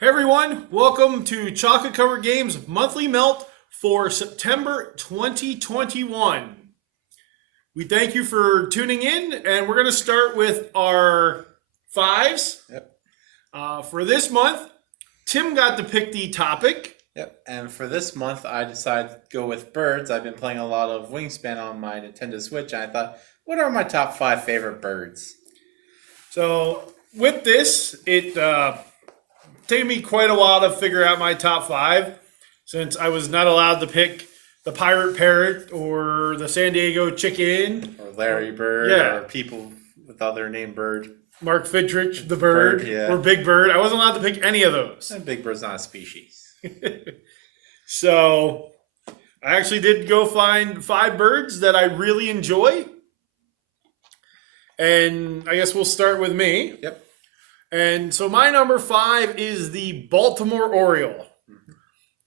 Hey everyone, welcome to Chocolate Covered Games Monthly Melt for September 2021. We thank you for tuning in, and we're going to start with our fives. Yep. For this month, Tim got to pick the topic. Yep. And for this month, I decided to go with birds. I've been playing a lot of Wingspan on my Nintendo Switch, and I thought, what are my top 5 favorite birds? So with this, it taken me quite a while to figure out my top 5, since I was not allowed to pick the pirate parrot or the San Diego chicken Or Larry Bird, Yeah. or people with other name bird. Mark Fidrich, the bird, Yeah. or Big Bird. I wasn't allowed to pick any of those. And Big Bird's not a species. So I actually did go find 5 birds that I really enjoy. And I guess we'll start with me. Yep. And so my number 5 is the Baltimore Oriole.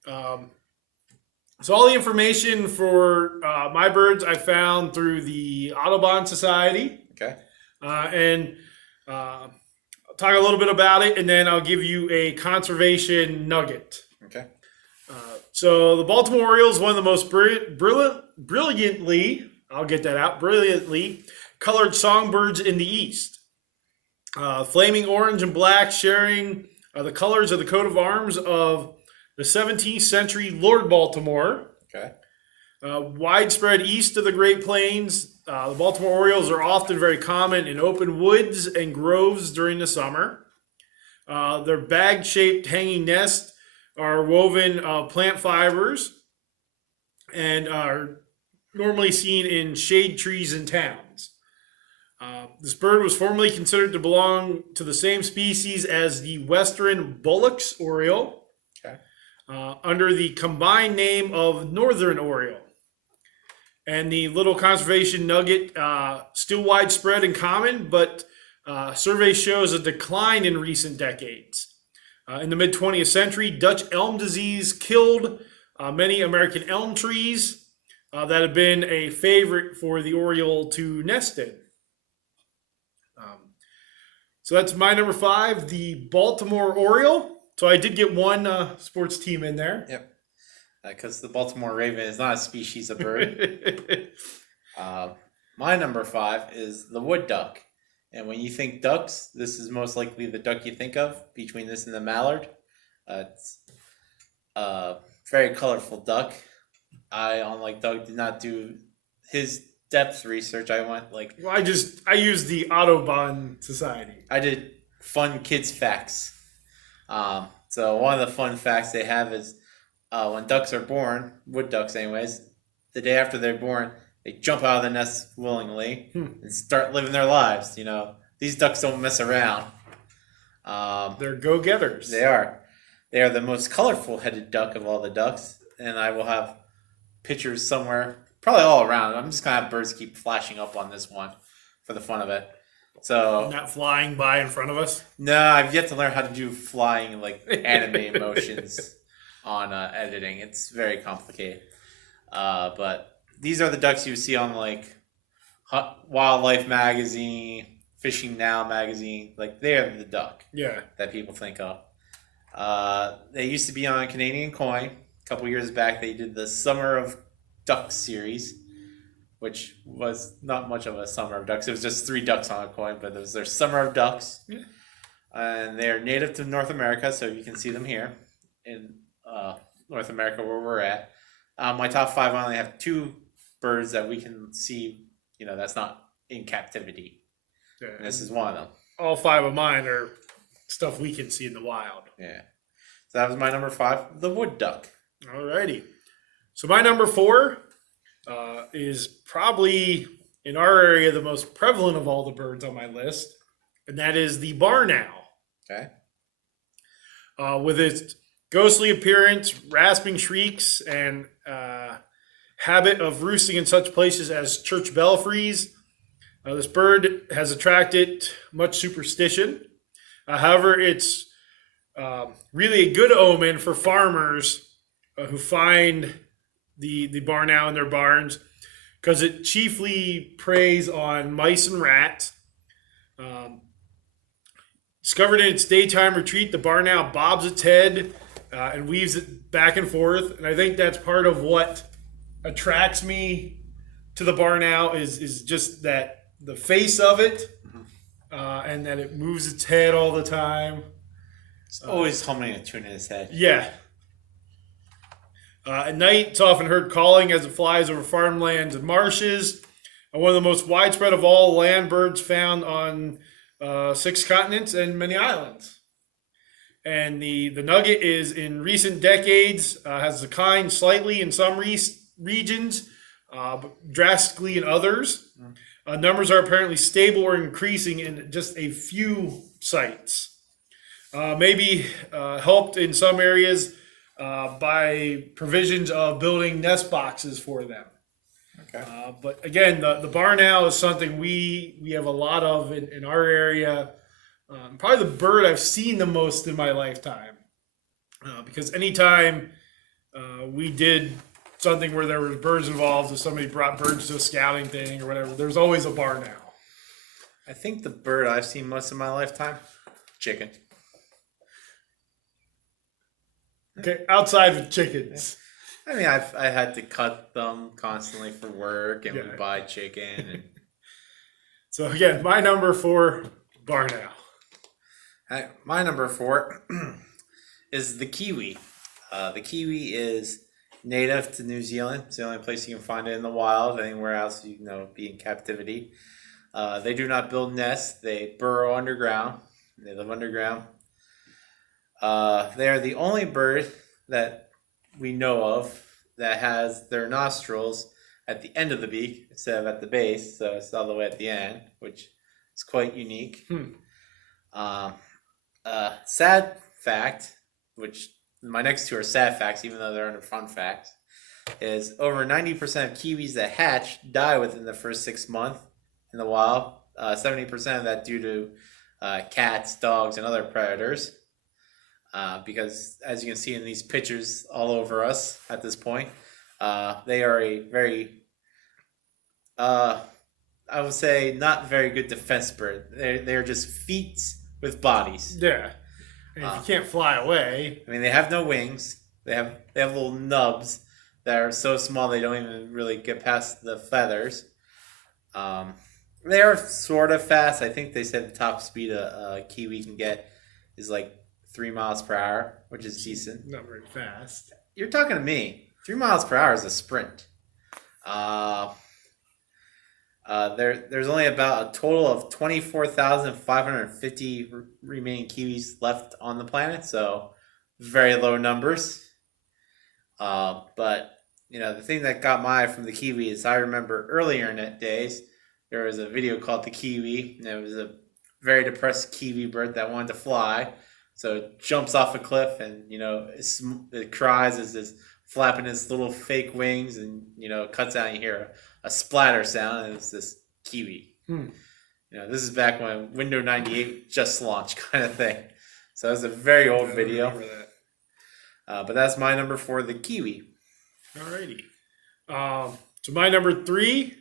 So all the information for my birds I found through the Audubon Society. Okay. And I'll talk a little bit about it, and then I'll give you a conservation nugget. Okay. So the Baltimore Oriole is one of the most brilliantly, I'll get that out, brilliantly colored songbirds in the East. Flaming orange and black, sharing the colors of the coat of arms of the 17th century Lord Baltimore. Okay. Widespread east of the Great Plains, the Baltimore Orioles are often very common in open woods and groves during the summer. Their bag-shaped hanging nests are woven of plant fibers and are normally seen in shade trees and towns. This bird was formerly considered to belong to the same species as the Western Bullock's Oriole, Okay. under the combined name of Northern Oriole. And the little conservation nugget, still widespread and common, but survey shows a decline in recent decades. In the mid-20th century, Dutch elm disease killed many American elm trees that have been a favorite for the Oriole to nest in. So that's my number 5, the Baltimore Oriole. So I did get one sports team in there. Yep. Because the Baltimore Raven is not a species of bird. My number 5 is the wood duck. And when you think ducks, this is most likely the duck you think of, between this and the mallard. It's a very colorful duck. I, unlike Doug, did not do his depth research. I went like... Well, I used the Audubon Society. I did fun kids facts. So one of the fun facts they have is when ducks are born, wood ducks anyways, the day after they're born, they jump out of the nest willingly and start living their lives. You know, these ducks don't mess around. They're go-getters. They are. They are the most colorful headed duck of all the ducks, and I will have pictures somewhere, probably all around. I'm just gonna have birds keep flashing up on this one for the fun of it. So Not flying by in front of us. no, I've yet to learn how to do flying like anime motions on editing. It's very complicated. But these are the ducks you see on like Wildlife Magazine, Fishing Now Magazine. Like they're the duck that people think of. They used to be on Canadian Coin. A couple years back, they did the Summer of Ducks series, which was not much of a Summer of Ducks. It was just 3 ducks on a coin, but it was their Summer of Ducks. Yeah. And they're native to North America, so you can see them here in North America where we're at. My top 5, I only have 2 birds that we can see, you know, that's not in captivity. Yeah. And this is one of them. All 5 of mine are stuff we can see in the wild. Yeah. So that was my number 5, the wood duck. Alrighty. So my number 4 is probably in our area the most prevalent of all the birds on my list, and that is the barn owl. Okay. With its ghostly appearance, rasping shrieks, and habit of roosting in such places as church belfries, this bird has attracted much superstition. However, it's really a good omen for farmers who find the barn owl in their barns, because it chiefly preys on mice and rats. Discovered in its daytime retreat, the barn owl bobs its head and weaves it back and forth. And I think that's part of what attracts me to the barn owl is just that the face of it and that it moves its head all the time. It's always humming a tune in his head. Yeah. At night, it's often heard calling as it flies over farmlands and marshes. One of the most widespread of all land birds found on 6 continents and many islands. And the nugget is in recent decades has declined slightly in some regions, but drastically in others. Numbers are apparently stable or increasing in just a few sites. Maybe helped in some areas by provisions of building nest boxes for them. Okay. But again, the barn owl is something we have a lot of in our area. Probably the bird I've seen the most in my lifetime. Because anytime we did something where there were birds involved, if somebody brought birds to a scouting thing or whatever, there's always a barn owl. I think the bird I've seen most of my lifetime, chicken. Okay, outside of chickens. I mean, I had to cut them constantly for work, and Yeah. would buy chicken. And So again, my number 4, barn owl. my number 4 is the kiwi. The kiwi is native to New Zealand. It's the only place you can find it in the wild. Anywhere else, be in captivity. They do not build nests. They burrow underground. They live underground. They are the only bird that we know of that has their nostrils at the end of the beak instead of at the base, so it's all the way at the end, which is quite unique. Sad fact, which my next 2 are sad facts, even though they're under fun facts, is over 90% of kiwis that hatch die within the first 6 months in the wild. 70% of that due to cats, dogs, and other predators. Because as you can see in these pictures all over us at this point, they are a very, I would say, not very good defense bird. They're just feet with bodies. Yeah. And if you can't fly away. I mean, they have no wings. They have little nubs that are so small they don't even really get past the feathers. They are sort of fast. I think they said the top speed a kiwi can get is like 3 miles per hour, which is decent. Not very fast. You're talking to me. 3 miles per hour is a sprint. There's only about a total of 24,550 remaining kiwis left on the planet, so very low numbers. But the thing that got my eye from the kiwi is I remember earlier in the days there was a video called The Kiwi, and it was a very depressed kiwi bird that wanted to fly. So it jumps off a cliff and, it cries as it's flapping its little fake wings and, cuts out and you hear a splatter sound, and it's this kiwi. This is back when Windows 98 just launched kind of thing. So it's a very old video. Remember that. But that's my number 4, the kiwi. Alrighty. So my number 3,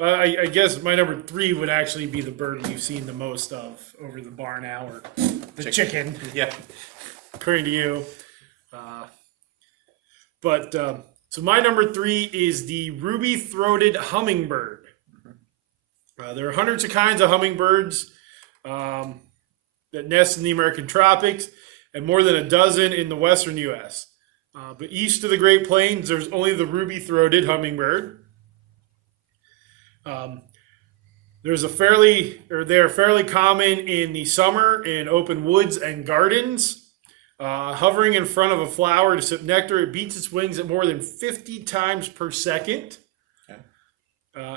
I guess my number 3 would actually be the bird you've seen the most of over the barn owl, or the chicken. Yeah. According to you. So my number 3 is the ruby-throated hummingbird. There are hundreds of kinds of hummingbirds that nest in the American tropics and more than a dozen in the western U.S. But east of the Great Plains, there's only the ruby-throated hummingbird. They're fairly common in the summer in open woods and gardens. Hovering in front of a flower to sip nectar, it beats its wings at more than 50 times per second. Okay.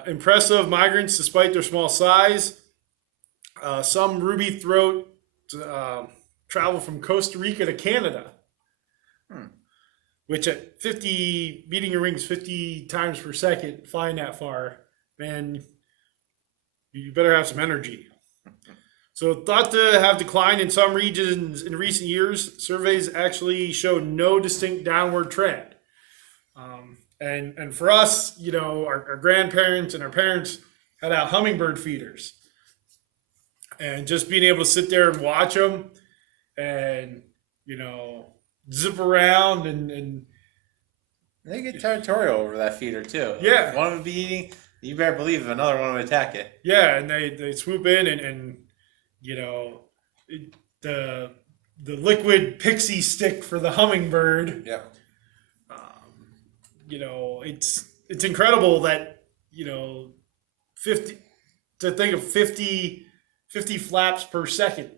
Impressive migrants despite their small size. Some ruby throat travel from Costa Rica to Canada, which at beating your wings 50 times per second, flying that far, man, you better have some energy. So thought to have declined in some regions in recent years, surveys actually show no distinct downward trend. And for us, our grandparents and our parents had out hummingbird feeders. And just being able to sit there and watch them and, zip around and They get territorial over that feeder too. Yeah. If one would be eating, you better believe another one would attack it. yeah, and they swoop in and the liquid pixie stick for the hummingbird. Yeah. It's incredible that 50 to think of 50 flaps per second.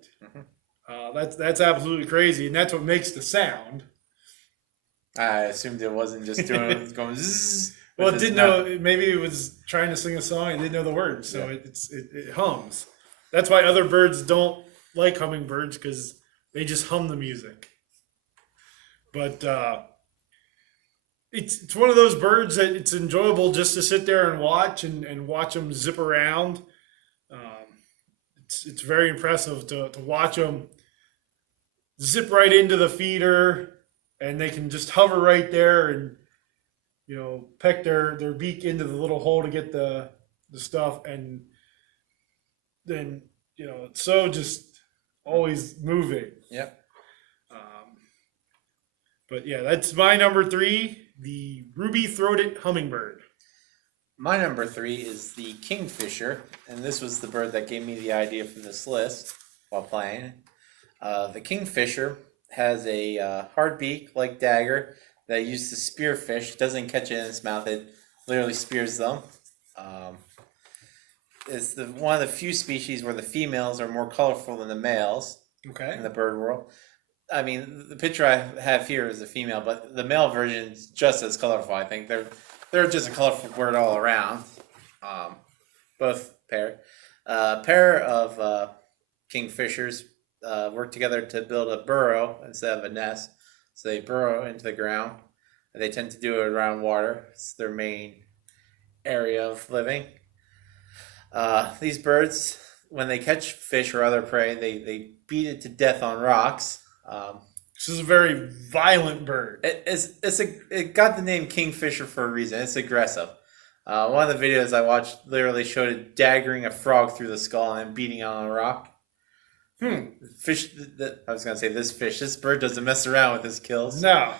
That's absolutely crazy, and that's what makes the sound. I assumed it wasn't just going zzz. Well, it didn't know. Maybe it was trying to sing a song and didn't know the words, so it hums. That's why other birds don't like hummingbirds, because they just hum the music. But it's one of those birds that it's enjoyable just to sit there and watch and watch them zip around. It's very impressive to watch them zip right into the feeder, and they can just hover right there and peck their beak into the little hole to get the stuff, and then it's so just always moving. Yep. But yeah, that's my number 3, the ruby-throated hummingbird. My number 3 is the Kingfisher, and this was the bird that gave me the idea for this list while playing. The Kingfisher has a hard beak like dagger that used to spear fish. It doesn't catch it in its mouth; it literally spears them. It's one of the few species where the females are more colorful than the males Okay. in the bird world. I mean, the picture I have here is a female, but the male version is just as colorful. I think they're just a colorful bird all around. Both pair of kingfishers work together to build a burrow instead of a nest. So they burrow into the ground. And they tend to do it around water. It's their main area of living. These birds, when they catch fish or other prey, they beat it to death on rocks. This is a very violent bird. It got the name Kingfisher for a reason. It's aggressive. One of the videos I watched literally showed it daggering a frog through the skull and then beating it on a rock. Fish. I was gonna say this bird doesn't mess around with his kills. No.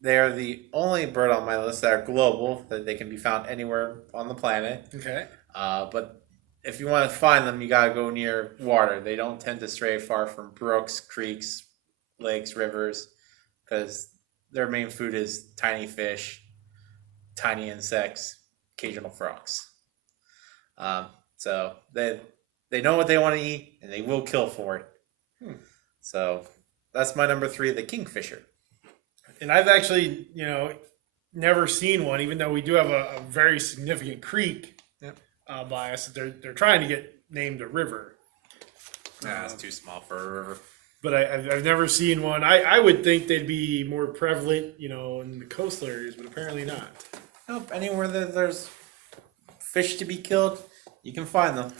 They are the only bird on my list that are global, that they can be found anywhere on the planet. Okay. But if you want to find them, you gotta go near water. They don't tend to stray far from brooks, creeks, lakes, rivers, because their main food is tiny fish, tiny insects, occasional frogs. So they know what they want to eat, and they will kill for it. So that's my number 3, the Kingfisher. And I've actually, never seen one, even though we do have a very significant creek by us. They're trying to get named a river. Nah, it's too small for a river. But I've never seen one. I would think they'd be more prevalent, in the coastal areas, but apparently not. Nope, anywhere that there's fish to be killed, you can find them.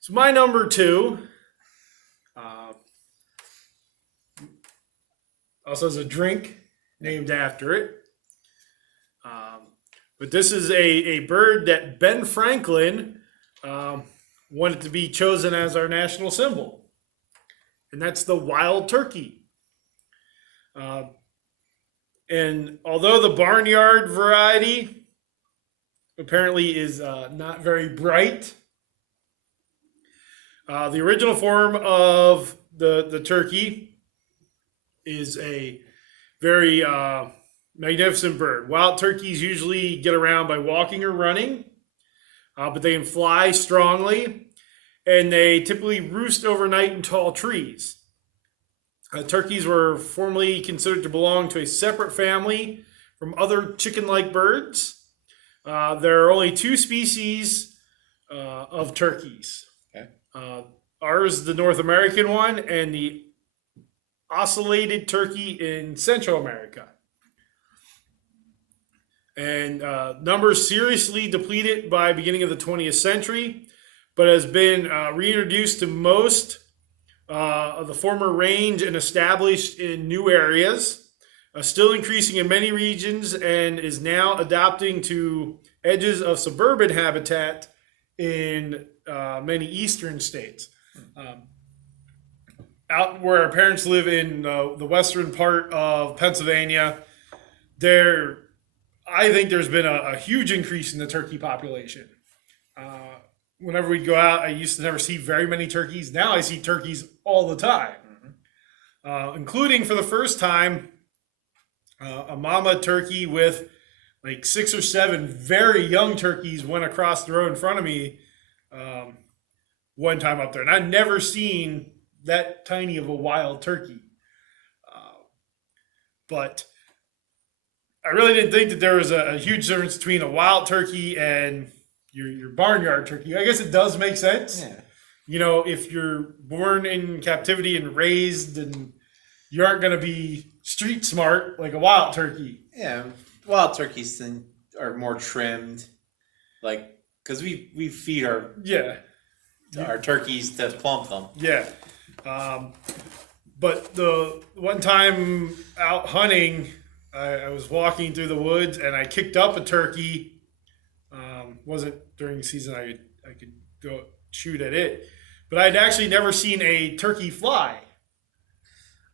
So my number 2 also has a drink named after it. But this is a bird that Ben Franklin wanted to be chosen as our national symbol. And that's the wild turkey. And although the barnyard variety apparently is not very bright, the original form of the turkey is a very magnificent bird. Wild turkeys usually get around by walking or running, but they can fly strongly, and they typically roost overnight in tall trees. Turkeys were formerly considered to belong to a separate family from other chicken-like birds. There are only 2 species of turkeys. Okay. Ours, the North American one, and the ocellated turkey in Central America. And numbers seriously depleted by beginning of the 20th century, but has been reintroduced to most of the former range and established in new areas, still increasing in many regions, and is now adapting to edges of suburban habitat in many eastern states. Out where our parents live in the western part of Pennsylvania, I think there's been a huge increase in the turkey population. Whenever we go out, I used to never see very many turkeys. Now I see turkeys all the time, including for the first time, a mama turkey with like 6 or 7 very young turkeys went across the road in front of me one time up there. And I'd never seen that tiny of a wild turkey. But I really didn't think that there was a huge difference between a wild turkey and your barnyard turkey. I guess it does make sense. Yeah. You know, if you're born in captivity and raised, and you aren't going to be street smart like a wild turkey. Yeah, wild turkeys are more trimmed, like because we feed our turkeys to plump them. Yeah. But the one time out hunting, I was walking through the woods and I kicked up a turkey. Wasn't during the season I could go shoot at it, but I'd actually never seen a turkey fly.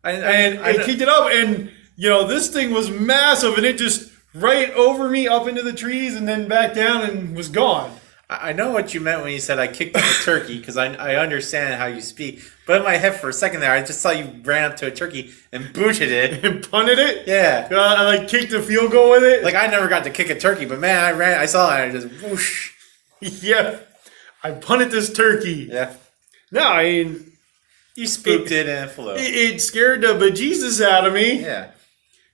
I kicked it up, and this thing was massive, and it just right over me up into the trees and then back down and was gone. I know what you meant when you said I kicked up a turkey, because I understand how you speak. But in my head for a second there, I just saw you ran up to a turkey and booted it. And punted it? Yeah. I kicked a field goal with it. Like, I never got to kick a turkey, but man, I saw it and I just whoosh. Yeah. I punted this turkey. Yeah. No, I mean... You spooked it and it flew. It scared the bejesus out of me. Yeah.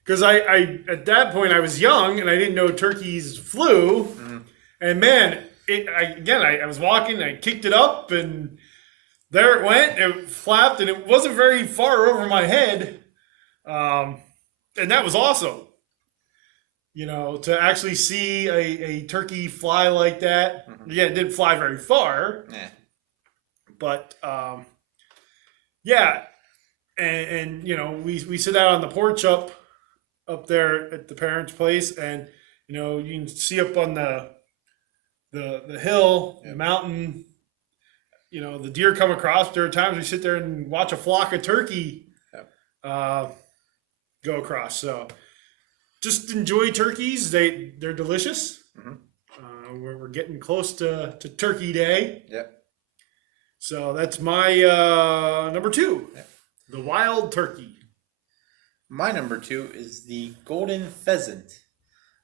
Because I at that point, I was young and I didn't know turkeys flew. Mm-hmm. And man... I was walking, I kicked it up, and there it went. It flapped, and it wasn't very far over my head. And that was awesome. To actually see a turkey fly like that. Mm-hmm. Yeah, it didn't fly very far. Yeah. But, yeah. And we sit out on the porch up there at the parents' place, and, you can see up on the hill, the mountain, the deer come across. There are times we sit there and watch a flock of turkey go across. So just enjoy turkeys. They're delicious. Mm-hmm. We're getting close to Turkey Day. Yep. So that's my number 2, the wild turkey. My number 2 is the golden pheasant.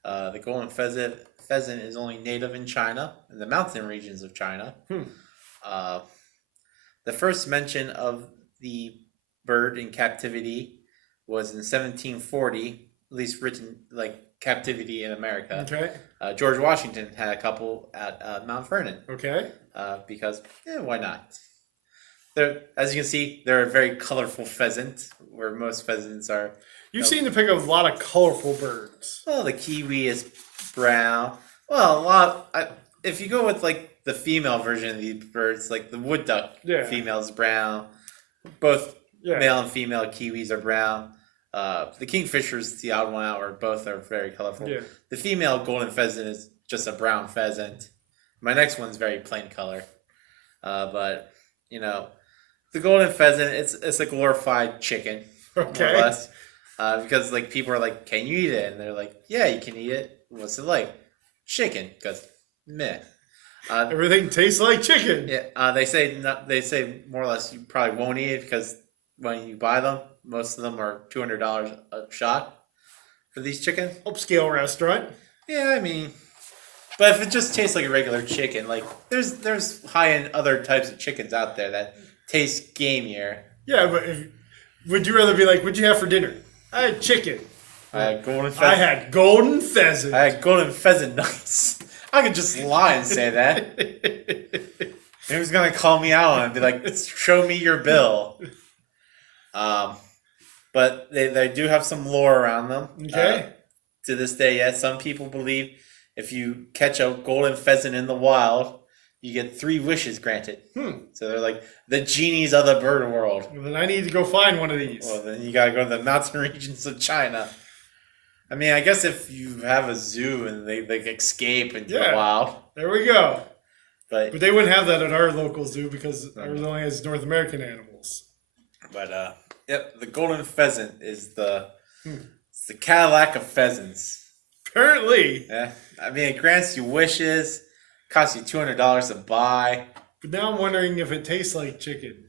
The golden pheasant is only native in China, in the mountain regions of China. The first mention of the bird in captivity was in 1740, at least written like captivity in America. Okay. George Washington had a couple at Mount Vernon. Okay. Because, why not? As you can see, they're a very colorful pheasant, where most pheasants are. You seem to pick up a lot of colorful birds. Well, the Kiwi is brown. Well, if you go with like the female version of these birds, like the wood duck female is brown. Both male and female Kiwis are brown. The Kingfisher is the odd one out, where both are very colorful. Yeah. The female golden pheasant is just a brown pheasant. My next one's very plain color. But, the golden pheasant, it's a glorified chicken. Okay. More or less. Because like people are like, can you eat it? And they're like, yeah, you can eat it. What's it like? Chicken. Because meh. Everything tastes like chicken. Yeah. They say more or less you probably won't eat it, because when you buy them, most of them are $200 a shot for these chickens. Upscale restaurant. Yeah, I mean, but if it just tastes like a regular chicken, like there's high end other types of chickens out there that taste gamier. Yeah, but would you rather be like, what'd you have for dinner? I had chicken. I had golden pheasant. I had golden pheasant. I had golden pheasant nuggets. I could just lie and say that. He was gonna call me out on it and be like, show me your bill. But they do have some lore around them. Okay. To this day, yes, some people believe if you catch a golden pheasant in the wild, you get 3 wishes granted. So they're like the genies of the bird world. Well, then I need to go find one of these. Well, then you gotta go to the mountain regions of China. I mean, I guess if you have a zoo and they escape into the wild. There we go. But they wouldn't have that at our local zoo because ours only has North American animals. But yep, the golden pheasant is it's the Cadillac of pheasants. Apparently. Yeah, I mean, it grants you wishes, costs you $200 to buy. But now I'm wondering if it tastes like chicken.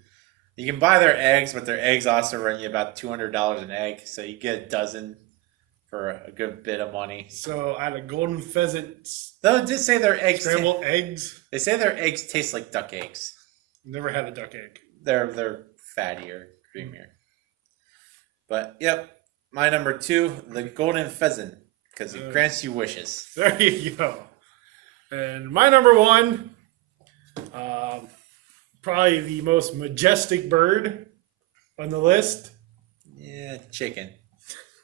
You can buy their eggs, but their eggs also run you about $200 an egg, so you get a dozen for a good bit of money. So I had a golden pheasant. They'll just say their eggs scrambled eggs. They say their eggs taste like duck eggs. Never had a duck egg. They're fattier, creamier. But yep, my number 2, the golden pheasant, because it grants you wishes. There you go. And my number 1, probably the most majestic bird on the list. Yeah, chicken.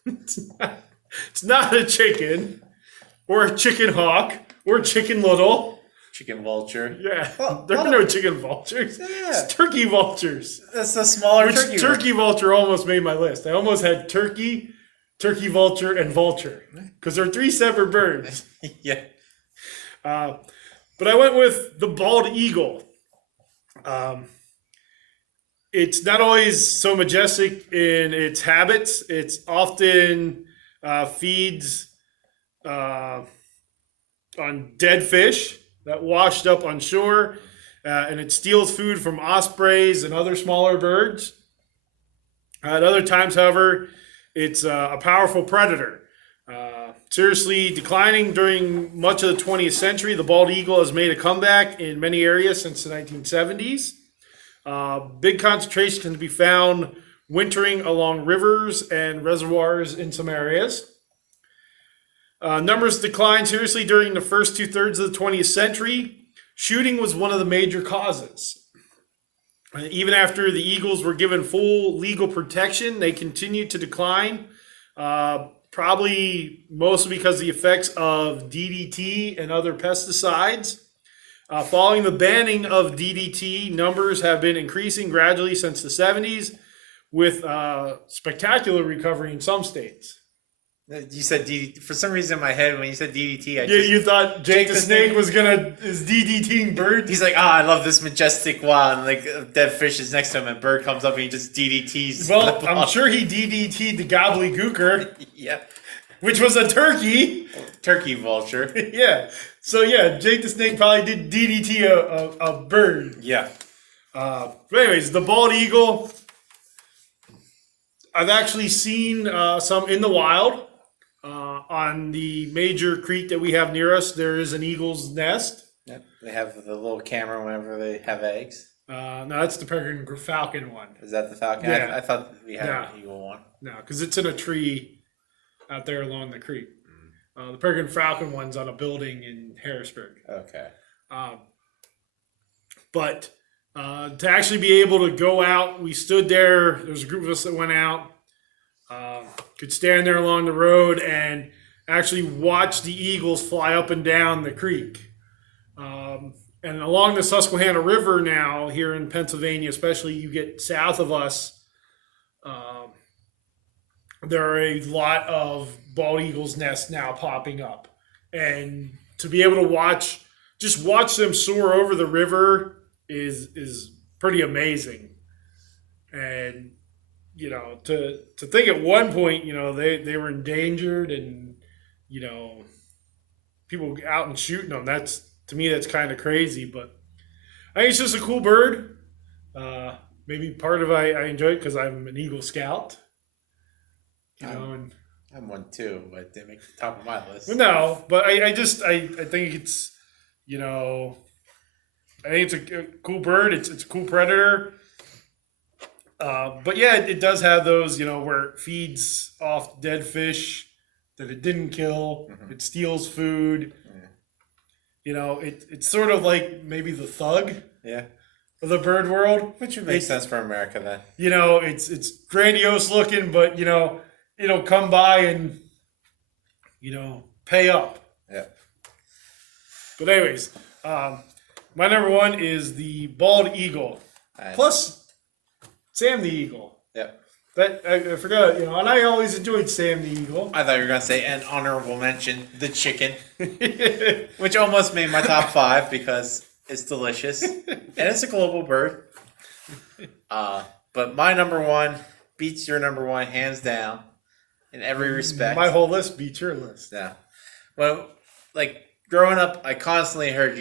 It's not a chicken, or a chicken hawk, or a chicken little. Chicken vulture. Yeah, well, there are no chicken vultures. Yeah. It's turkey vultures. That's a smaller turkey. Turkey vulture almost made my list. I almost had turkey vulture, and vulture because they're 3 separate birds. Yeah. But I went with the bald eagle. It's not always so majestic in its habits. It's often feeds on dead fish that washed up on shore, and it steals food from ospreys and other smaller birds. At other times, however, it's a powerful predator. Seriously declining during much of the 20th century, the bald eagle has made a comeback in many areas since the 1970s. Big concentrations can be found wintering along rivers and reservoirs in some areas. Numbers declined seriously during the first 2/3 of the 20th century. Shooting was one of the major causes. Even after the eagles were given full legal protection, they continued to decline. Probably mostly because of the effects of DDT and other pesticides. Following the banning of DDT, numbers have been increasing gradually since the 70s, with spectacular recovery in some states. You said DDT. For some reason in my head, when you said DDT, you thought Jake the Snake was is DDTing birds? He's like, I love this majestic wild. And like a dead fish is next to him, and bird comes up and he just DDTs. Well, I'm sure he DDT'd the gobbledygooker. Yeah. Which was a turkey. Turkey vulture. Yeah. So yeah, Jake the Snake probably did DDT a bird. Yeah. But anyways, the bald eagle. I've actually seen some in the wild. On the major creek that we have near us, there is an eagle's nest. Yep. They have the little camera whenever they have eggs. No, that's the peregrine falcon one. Is that the falcon? Yeah. I thought we had an eagle one. No, because it's in a tree out there along the creek. The peregrine falcon one's on a building in Harrisburg. Okay. But to actually be able to go out, we stood there. There was a group of us that went out. Could stand there along the road and actually watch the eagles fly up and down the creek. And along the Susquehanna River now, here in Pennsylvania, especially you get south of us, there are a lot of bald eagles' nests now popping up. And to be able to watch them soar over the river is pretty amazing. And you know, to think at one point, you know, they were endangered and, you know, people out and shooting them. To me, that's kind of crazy, but I think it's just a cool bird. Maybe part of I enjoy it because I'm an Eagle Scout. You know, and I'm one too, but they make the top of my list. Well, no, but I think it's, you know, I think it's a cool bird. It's a cool predator. But yeah, it does have those, you know, where it feeds off dead fish that it didn't kill. Mm-hmm. It steals food. Yeah. You know, it's sort of like maybe the thug. Yeah. Of the bird world. Which would make sense for America then. You know, it's grandiose looking, but you know, it'll come by and, you know, pay up. Yeah. But anyways, my number 1 is the bald eagle. Nice. Plus Sam the eagle. Yep. That I forgot, you know, and I always enjoyed Sam the eagle. I thought you were gonna say an honorable mention, the chicken, which almost made my top 5 because It's delicious, and it's a global bird. But my number one beats your number one hands down in every respect. My whole list beats your list. Yeah. Well, like growing up, I constantly heard,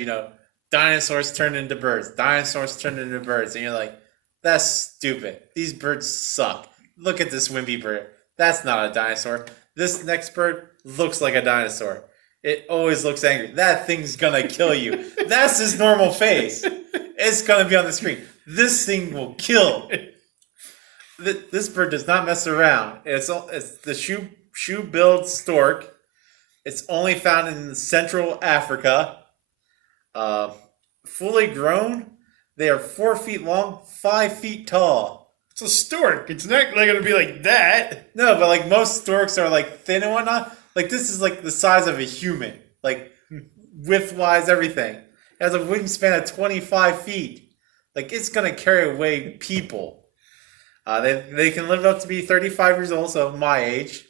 dinosaurs turned into birds. Dinosaurs turned into birds, and you're like, that's stupid. These birds suck. Look at this wimpy bird. That's not a dinosaur. This next bird looks like a dinosaur. It always looks angry. That thing's gonna kill you. That's his normal face. It's gonna be on the screen. This thing will kill. This bird does not mess around. It's the shoe-billed stork. It's only found in Central Africa. Fully grown, they are 4 feet long, 5 feet tall. It's a stork. It's not going to be like that. No, but like most storks are like thin and whatnot. Like this is like the size of a human. Like width-wise, everything. It has a wingspan of 25 feet. Like it's gonna carry away people. They can live up to be 35 years old, so my age.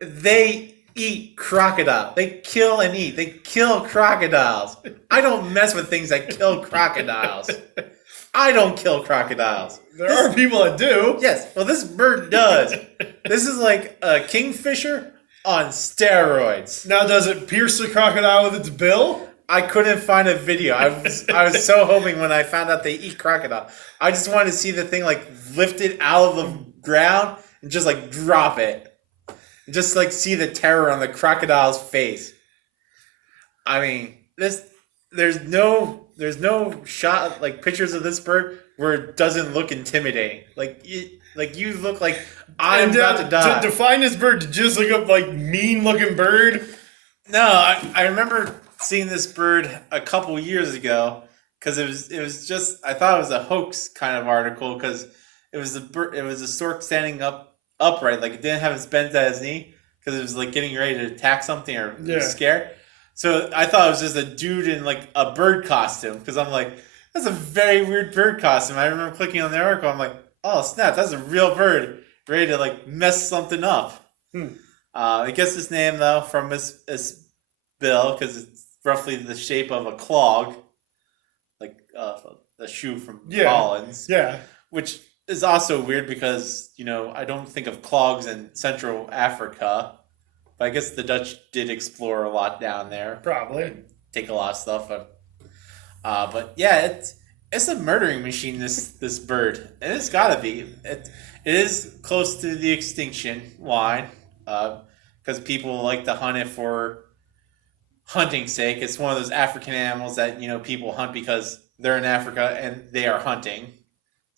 They eat crocodile. They kill and eat. They kill crocodiles. I don't mess with things that kill crocodiles. I don't kill crocodiles. There are people that do. Yes, well this bird does. This is like a kingfisher on steroids. Now, does it pierce the crocodile with its bill? I couldn't find a video. I was so hoping when I found out they eat crocodile. I just wanted to see the thing like lifted out of the ground and just like drop it. And just like see the terror on the crocodile's face. I mean, there's no shot like pictures of this bird where it doesn't look intimidating. Like you look like I'm about to die. To define this bird, to just look up like mean looking bird. No, I remember seeing this bird a couple years ago because it was just I thought it was a hoax kind of article because it was a stork standing upright, like it didn't have its bent at his knee because it was like getting ready to attack something or scare. So I thought it was just a dude in like a bird costume because I'm like, that's a very weird bird costume. I remember clicking on the article. I'm like, oh snap, that's a real bird ready to like mess something up. It gets its name though from its bill because it's roughly the shape of a clog, like the shoe from Collins. Yeah. Which is also weird because, I don't think of clogs in Central Africa. But I guess the Dutch did explore a lot down there. Probably. Take a lot of stuff. But yeah, it's a murdering machine, this bird. And it's gotta be. It is close to the extinction line. Because people like to hunt it for hunting's sake. It's one of those African animals that, people hunt because they're in Africa and they are hunting.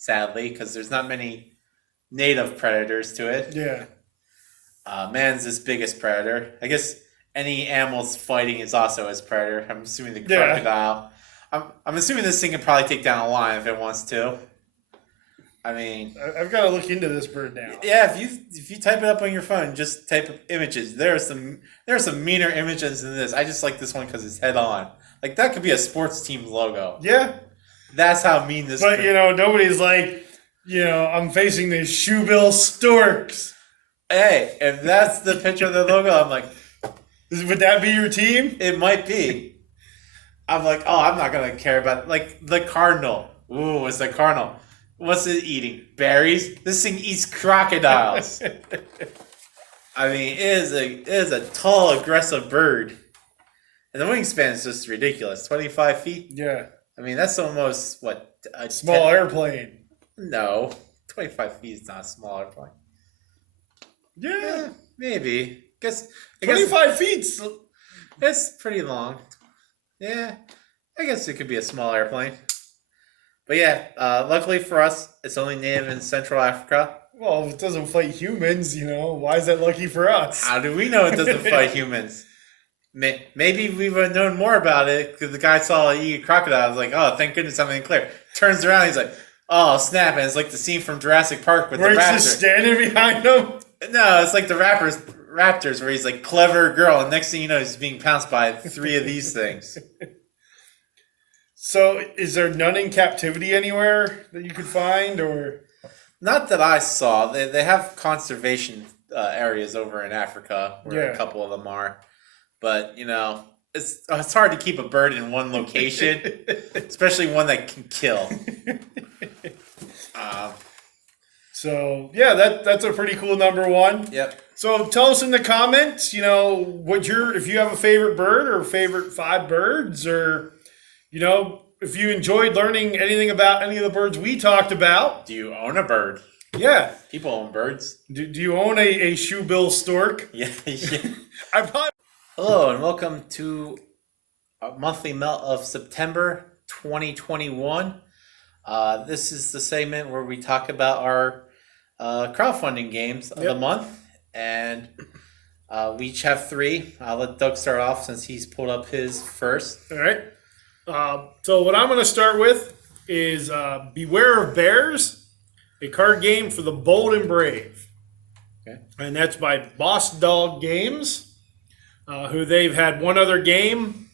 Sadly, because there's not many native predators to it. Yeah. Man's its biggest predator. I guess any animals fighting is also its predator. I'm assuming the crocodile. I'm assuming this thing can probably take down a lion if it wants to. I mean, I've got to look into this bird now. Yeah, if you type it up on your phone, just type up images. There are some meaner images than this. I just like this one because it's head on. Like that could be a sports team's logo. Yeah. That's how mean this. But nobody's like, I'm facing these shoebill storks. Hey, if that's the picture of the logo, I'm like, would that be your team? It might be. I'm like, oh, I'm not gonna care about like the cardinal. Ooh, it's the cardinal. What's it eating? Berries? This thing eats crocodiles. I mean, it is a tall, aggressive bird, and the wingspan is just ridiculous. 25 feet. Yeah. I mean, that's almost what a small airplane. No, 25 feet is not a small airplane. Yeah, maybe. I guess 25 feet. It's pretty long. Yeah, I guess it could be a small airplane. But yeah, luckily for us, it's only native in Central Africa. Well, if it doesn't fight humans, why is that lucky for us? How do we know it doesn't fight humans? Maybe we would have known more about it because the guy saw it eat a crocodile. I was like, oh, thank goodness something clear. Turns around, he's like, oh, snap. And it's like the scene from Jurassic Park with the raptor. Where he's just standing behind him? No, it's like the Raptors where he's like, clever girl. And next thing you know, he's being pounced by 3 of these things. So, is there none in captivity anywhere that you could find, or? Not that I saw. They have conservation areas over in Africa where a couple of them are. But, it's hard to keep a bird in one location, especially one that can kill. So yeah, that's a pretty cool number one. Yep. So tell us in the comments, if you have a favorite bird or favorite 5 birds, or if you enjoyed learning anything about any of the birds we talked about. Do you own a bird? Yeah. People own birds. Do you own a shoebill stork? Yeah. I probably. Hello and welcome to a monthly melt of September 2021. This is the segment where we talk about our crowdfunding games of the month, and we each have 3. I'll let Doug start off since he's pulled up his first. All right. So what I'm going to start with is Beware of Bears, a card game for the bold and brave. Okay. And that's by Boss Dog Games, who they've had one other game,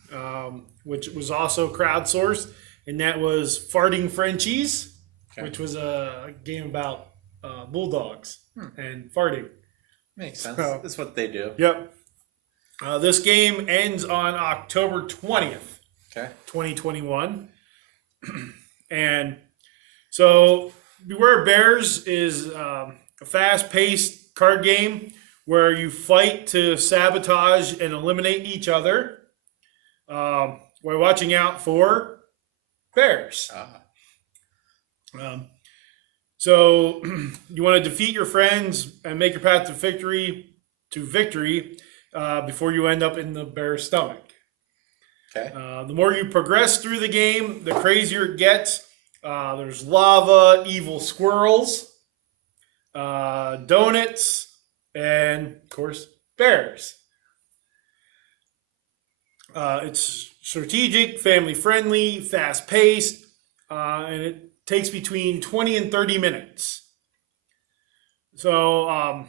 which was also crowdsourced, and that was Farting Frenchies, which was a game about bulldogs and farting. Makes sense. That's what they do. Yep. This game ends on October 20th, 2021. And so Beware of Bears is a fast-paced card game where you fight to sabotage and eliminate each other while watching out for bears. So you want to defeat your friends and make your path to victory before you end up in the bear's stomach. Okay. The more you progress through the game, the crazier it gets. There's lava, evil squirrels, donuts, and of course bears. It's strategic, family-friendly, fast-paced, and it takes between 20 and 30 minutes. So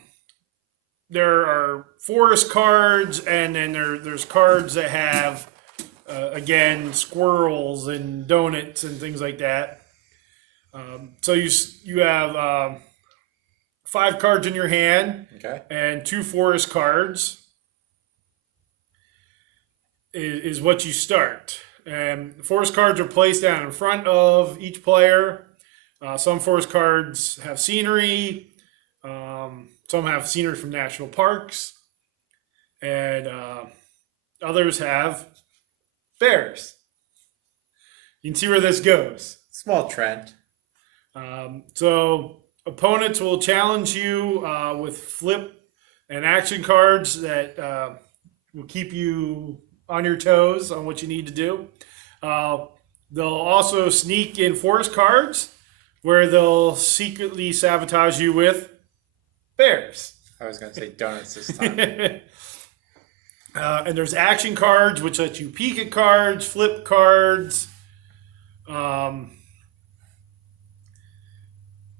there are forest cards, and then there's cards that have, again, squirrels and donuts and things like that. So you have 5 cards in your hand, and 2 forest cards is what you start. And the forest cards are placed down in front of each player. Some forest cards have scenery. Some have scenery from national parks. And others have bears. You can see where this goes. Small trend. So opponents will challenge you with flip and action cards that will keep you on your toes on what you need to do. They'll also sneak in forest cards where they'll secretly sabotage you with bears. I was going to say donuts this time. And there's action cards, which let you peek at cards, flip cards.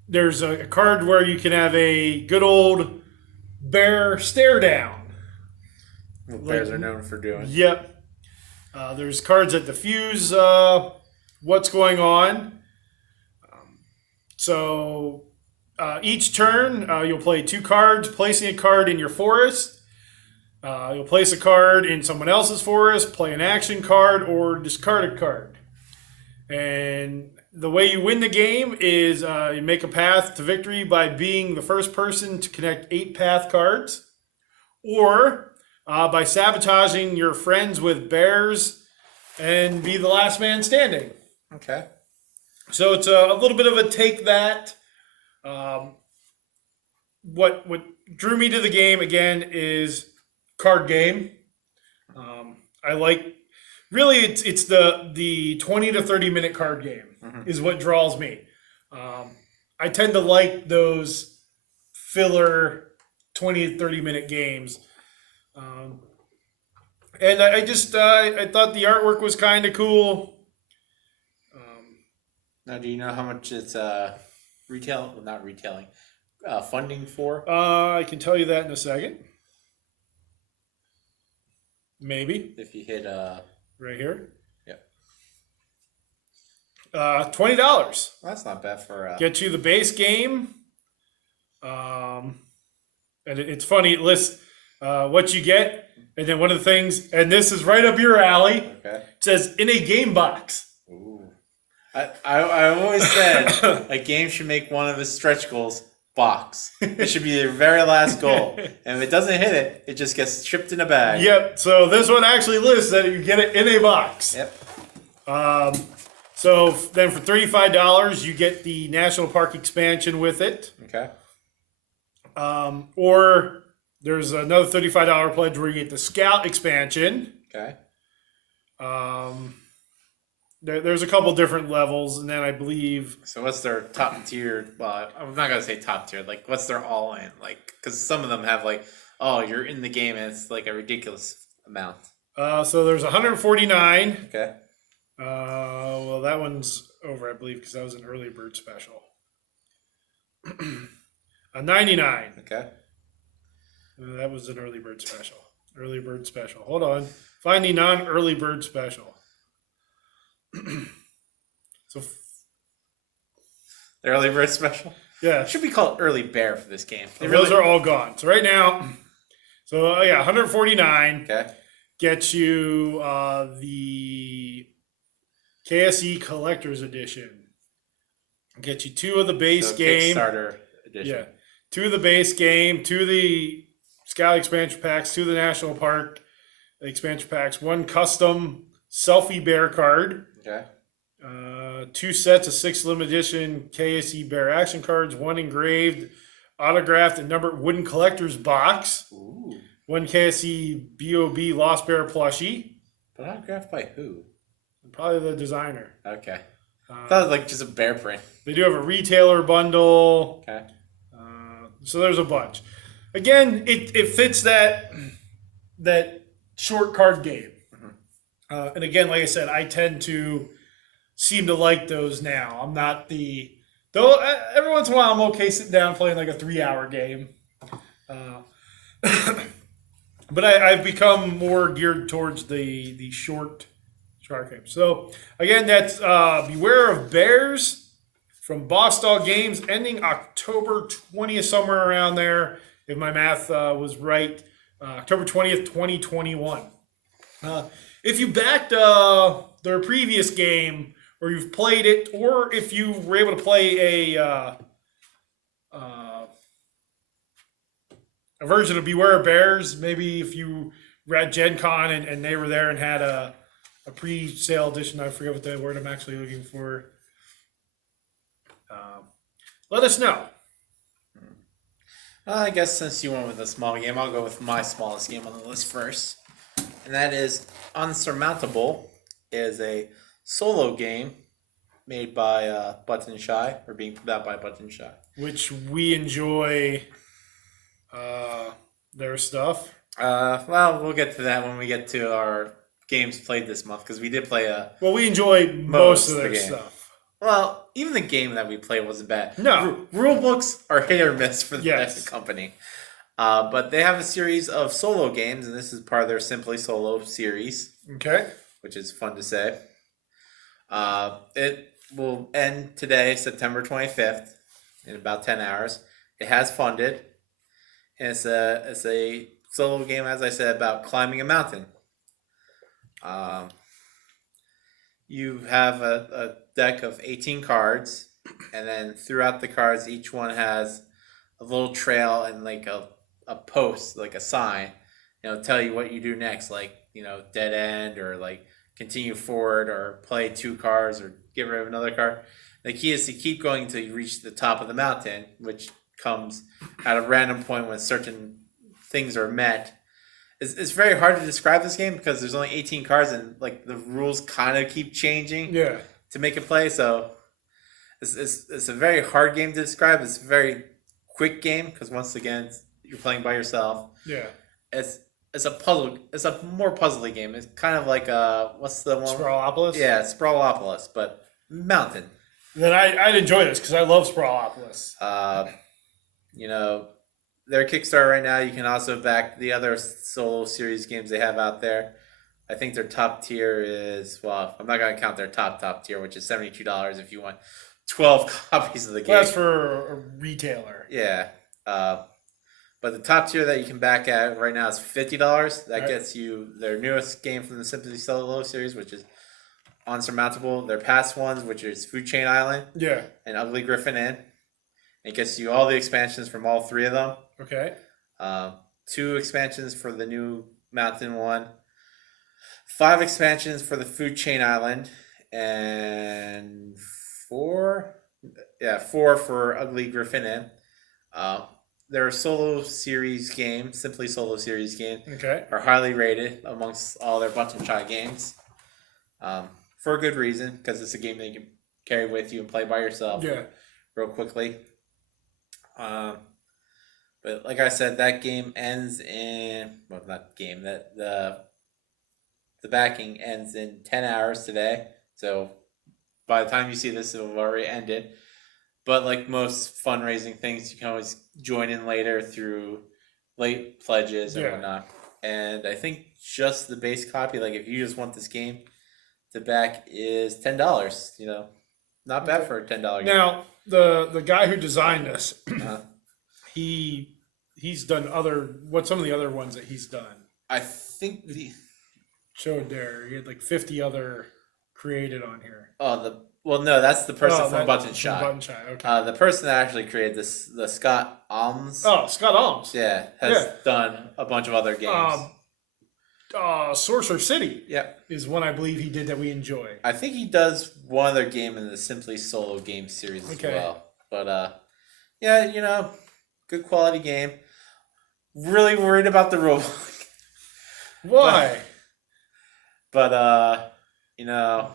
There's a card where you can have a good old bear stare down. What bears are known for doing. Yep. There's cards that diffuse what's going on. So each turn, you'll play 2 cards, placing a card in your forest. You'll place a card in someone else's forest, play an action card, or discard a card. And the way you win the game is you make a path to victory by being the first person to connect 8 path cards, or by sabotaging your friends with bears and be the last man standing. Okay. So it's a little bit of a take that. What drew me to the game again is card game. I like, really it's the 20 to 30 minute card game is what draws me. I tend to like those filler 20 to 30 minute games. And I thought the artwork was kind of cool. Now, do you know how much it's funding for? I can tell you that in a second. Maybe. If you hit right here. Yep. $20. Well, that's not bad for get you the base game. And it's funny, it lists what you get. And then one of the things, and this is right up your alley, Okay. it says in a game box. Ooh. I always said a game should make one of its stretch goals box. It should be their very last goal. And if it doesn't hit it, it just gets shipped in a bag. Yep. So this one actually lists that you get it in a box. Yep. So then for $35, you get the national park expansion with it. Okay. Or there's another $35 pledge where you get the Scout expansion. Okay. There's a couple different levels, and then I believe. So what's their top tier? Well, I'm not gonna say top tier. Like, what's their all in? Like, because some of them have like, oh, you're in the game, and it's like a ridiculous amount. So there's 149. Okay. Well, that one's over, I believe, because that was an early bird special. A 99. Okay. That was an early bird special. Early bird special. Hold on. Find the non-early bird special. So, The early bird special. yeah. It should be called early bear for this game. Those are all gone. So right now, yeah, 149 Okay. gets you the KSE Collector's Edition. Gets you 2 of the base So game. Kickstarter edition. Yeah. 2 of the base game, 2 of the Scout expansion packs, 2 of the National Park expansion packs, 1 custom selfie bear card, Okay. 2 sets of 6 limited edition KSE bear action cards, 1 engraved, autographed, and numbered wooden collector's box, Ooh. 1 KSE BOB Lost Bear plushie, But autographed by who? probably the designer. Okay. I thought it was like just a bear print. They do have a retailer bundle. Okay. So there's a bunch. Again, it fits that short card game. And again, like I said, I tend to seem to like those now. I'm not though every once in a while I'm okay sitting down playing like a 3-hour game. But I've become more geared towards the short games. So again, that's Beware of Bears from Boss Dog Games, ending October 20th, somewhere around there, if my math was right. October 20th, 2021. If you backed their previous game, or you've played it, or if you were able to play a version of Beware of Bears, maybe if you were at Gen Con and they were there and had a pre-sale edition, I forget what the word I'm actually looking for. Let us know. I guess since you went with a small game, I'll go with my smallest game on the list first. And that is Insurmountable. It is a solo game made by Button Shy, or being put out by Button Shy. Which we enjoy their stuff. Well, we'll get to that when we get to our games played this month, because we did play Well, we enjoy most of their game. stuff. Well, even the game that we played wasn't bad. No. Rule books are hit or miss for the Yes. company. But they have a series of solo games, and this is part of their Simply Solo series, Okay. which is fun to say. It will end today, September 25th, in about 10 hours. It has funded, and it's a solo game, as I said, about climbing a mountain. You have a deck of 18 cards, and then throughout the cards, each one has a little trail and like a post, like a sign, tell you what you do next, like, dead end, or like continue forward, or play 2 cards, or get rid of another card. The key is to keep going until you reach the top of the mountain, which comes at a random point when certain things are met. It's very hard to describe this game because there's only 18 cards, and like the rules kind of keep changing to make it play. So it's a very hard game to describe. It's a very quick game because once again you're playing by yourself. Yeah. It's a puzzle. It's a more puzzly game. It's kind of like what's the one? Sprawlopolis? Yeah, Sprawlopolis, but mountain. Then I'd enjoy this because I love Sprawlopolis. Their Kickstarter right now, you can also back the other solo series games they have out there. I think their top tier is, well, I'm not going to count their top tier, which is $72 if you want 12 copies of the game. Well, that's for a retailer. Yeah. But But the top tier that you can back at right now is $50. That Right. gets you their newest game from the Simply Solo series, which is Insurmountable. Their past ones, which is Food Chain Island Yeah. and Ugly Griffin Inn. It gets you all the expansions from all three of them. Okay. 2 expansions for the new Mountain one. 5 expansions for the Food Chain Island, and 4 for Ugly Griffin Inn. Their solo series games, Simply Solo series game, Okay. are highly rated amongst all their Button Shot games. For a good reason, because it's a game that you can carry with you and play by yourself real quickly. But like I said, that game ends in the backing ends in 10 hours today. So by the time you see this, it will have already ended. But like most fundraising things, you can always join in later through late pledges and whatnot. And I think just the base copy, like if you just want this game to back, is $10. You know, not bad for a $10 game. Now the guy who designed this, he's done some of the other ones that he's done. I think Showed there. He had like 50 other created on here. no, that's the person from Button Shot. Button Shot. Okay. The person that actually created this, the Scott Alms. Oh, Scott Alms. Yeah, has done a bunch of other games. Sorcerer City. Yep. Is one I believe he did that we enjoy. I think he does one other game in the Simply Solo game series as well. But yeah, you know, good quality game. Really worried about the rule. Why? But you know,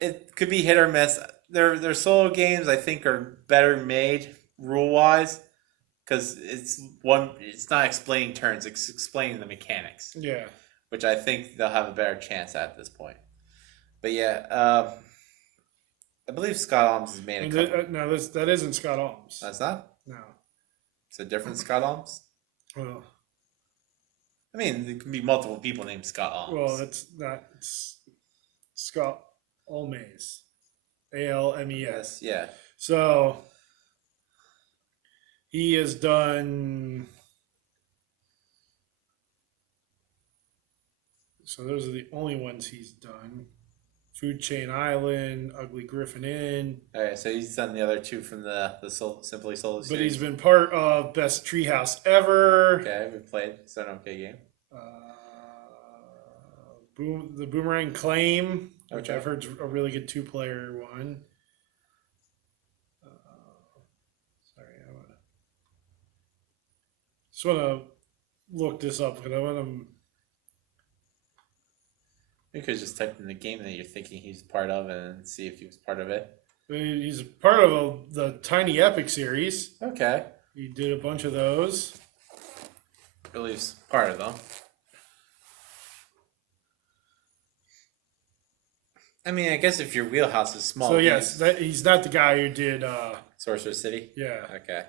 it could be hit or miss. Their solo games, I think, are better made rule wise, because it's not explaining turns, it's explaining the mechanics. Yeah. Which I think they'll have a better chance at this point. But yeah, I believe Scott Alms has made a couple. No, that isn't Scott Alms. That's not? No. It's a different Scott Alms? Well, I mean, there can be multiple people named Scott Alms. well, it's not. It's Scott Almes. ALMES. Yeah. So he has done. So those are the only ones he's done. Food Chain Island, Ugly Griffin Inn. Alright, so he's done the other 2 from the Simply Solo series. But he's been part of Best Treehouse Ever. Okay, we played. It's an okay game. The Boomerang Claim, which Okay. I've heard is a really good 2-player one. Sorry, just want to look this up because I want to. You could just type in the game that you're thinking he's part of and see if he was part of it. He's part of the Tiny Epic series. Okay. He did a bunch of those. I believe he's part of them. I mean, I guess if your wheelhouse is small. So yes, he's not the guy who did. Sorcerer City? Yeah. Okay.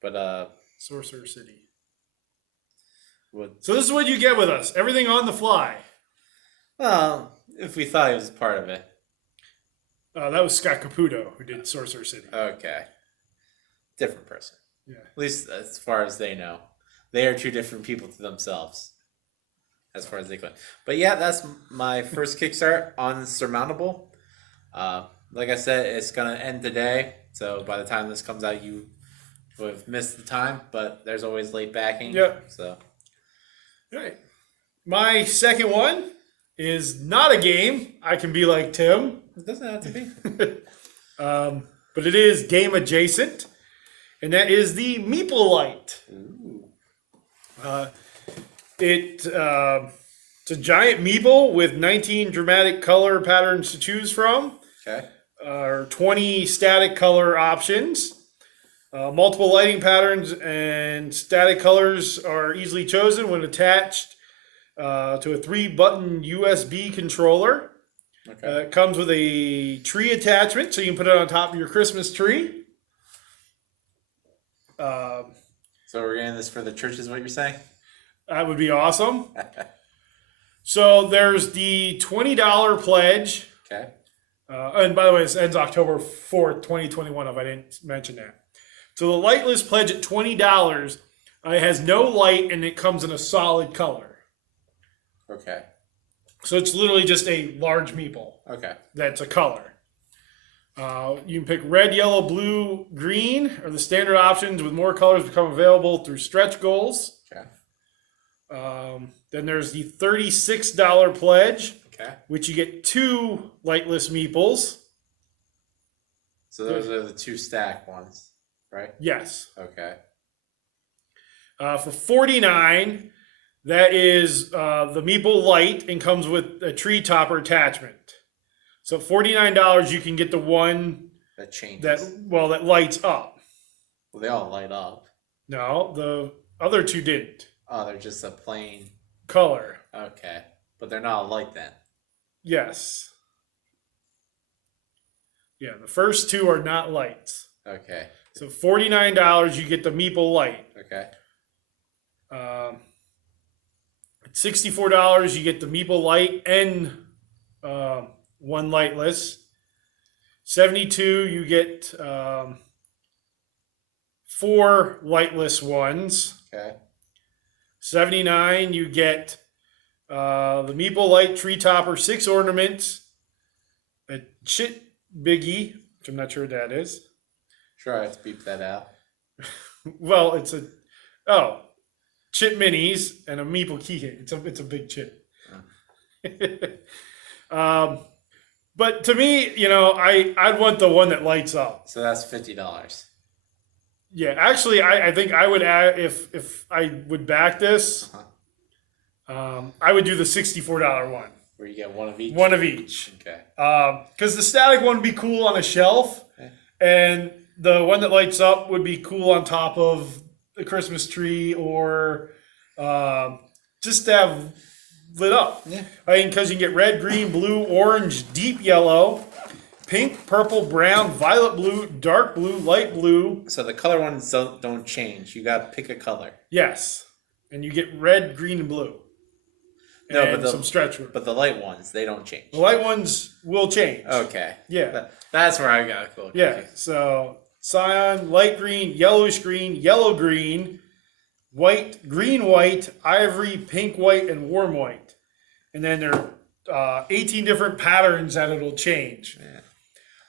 But, Sorcerer City. what? So this is what you get with us. Everything on the fly. Well, if we thought he was part of it. That was Scott Caputo who did Sorcerer City. Okay. Different person. Yeah. At least as far as they know. They are 2 different people to themselves. As far as they claim. But yeah, that's my first Kickstart on Insurmountable. Like I said, it's going to end today. So by the time this comes out, you would have missed the time. But there's always late backing. Yep. So. All right. My second one is not a game. I can be like Tim. It doesn't have to be. But it is game adjacent. And that is the Meeple Light. Ooh. It's a giant meeple with 19 dramatic color patterns to choose from. Okay. 20 static color options. Multiple lighting patterns and static colors are easily chosen when attached to a 3-button USB controller. Okay. It comes with a tree attachment, so you can put it on top of your Christmas tree. So we're getting this for the church, is what you're saying? That would be awesome. So there's the $20 pledge. Okay. And by the way, this ends October 4th, 2021, if I didn't mention that. So the lightless pledge at $20, it has no light and it comes in a solid color. Okay. So it's literally just a large meeple. Okay. That's a color. You can pick red, yellow, blue, green, or the standard options with more colors become available through stretch goals. Okay. Then there's the $36 pledge, Okay. which you get 2 lightless meeples. So those are the 2 stack ones, right? Yes. Okay. For $49, that is the meeple light and comes with a tree topper attachment. So $49, you can get the one That changes. that lights up. Well, they all light up. No, the other 2 didn't. Oh, they're just a plain Color. Okay. But they're not a light then. Yes. Yeah, the first 2 are not lights. Okay. So $49, you get the meeple light. Okay. At $64, you get the meeple light and 1 lightless. $72, you get 4 lightless ones. Okay. $79, you get the meeple light tree topper, 6 ornaments, a chit biggie, which I'm not sure what that is. Sure, I have to beep that out. Well, it's chit minis and a meeple key. It's a big chit. But to me, I'd want the one that lights up. So that's $50. Yeah, actually, I think I would add if I would back this. I would do the $64 one. Where you get one of each? One of each. Okay. Because the static one would be cool on a shelf, and the one that lights up would be cool on top of the Christmas tree or just to have lit up. Yeah. I mean, because you can get red, green, blue, orange, deep yellow, pink, purple, brown, violet blue, dark blue, light blue. So the color ones don't change. You got to pick a color. Yes. And you get red, green, and blue. No, And but some stretch work. But the light ones, they don't change. The light ones will change. Okay. Yeah. That's where I got cool. Yeah. So cyan, light green, yellowish green, yellow green, white, green white, ivory, pink white, and warm white. And then there are 18 different patterns that it'll change. Yeah.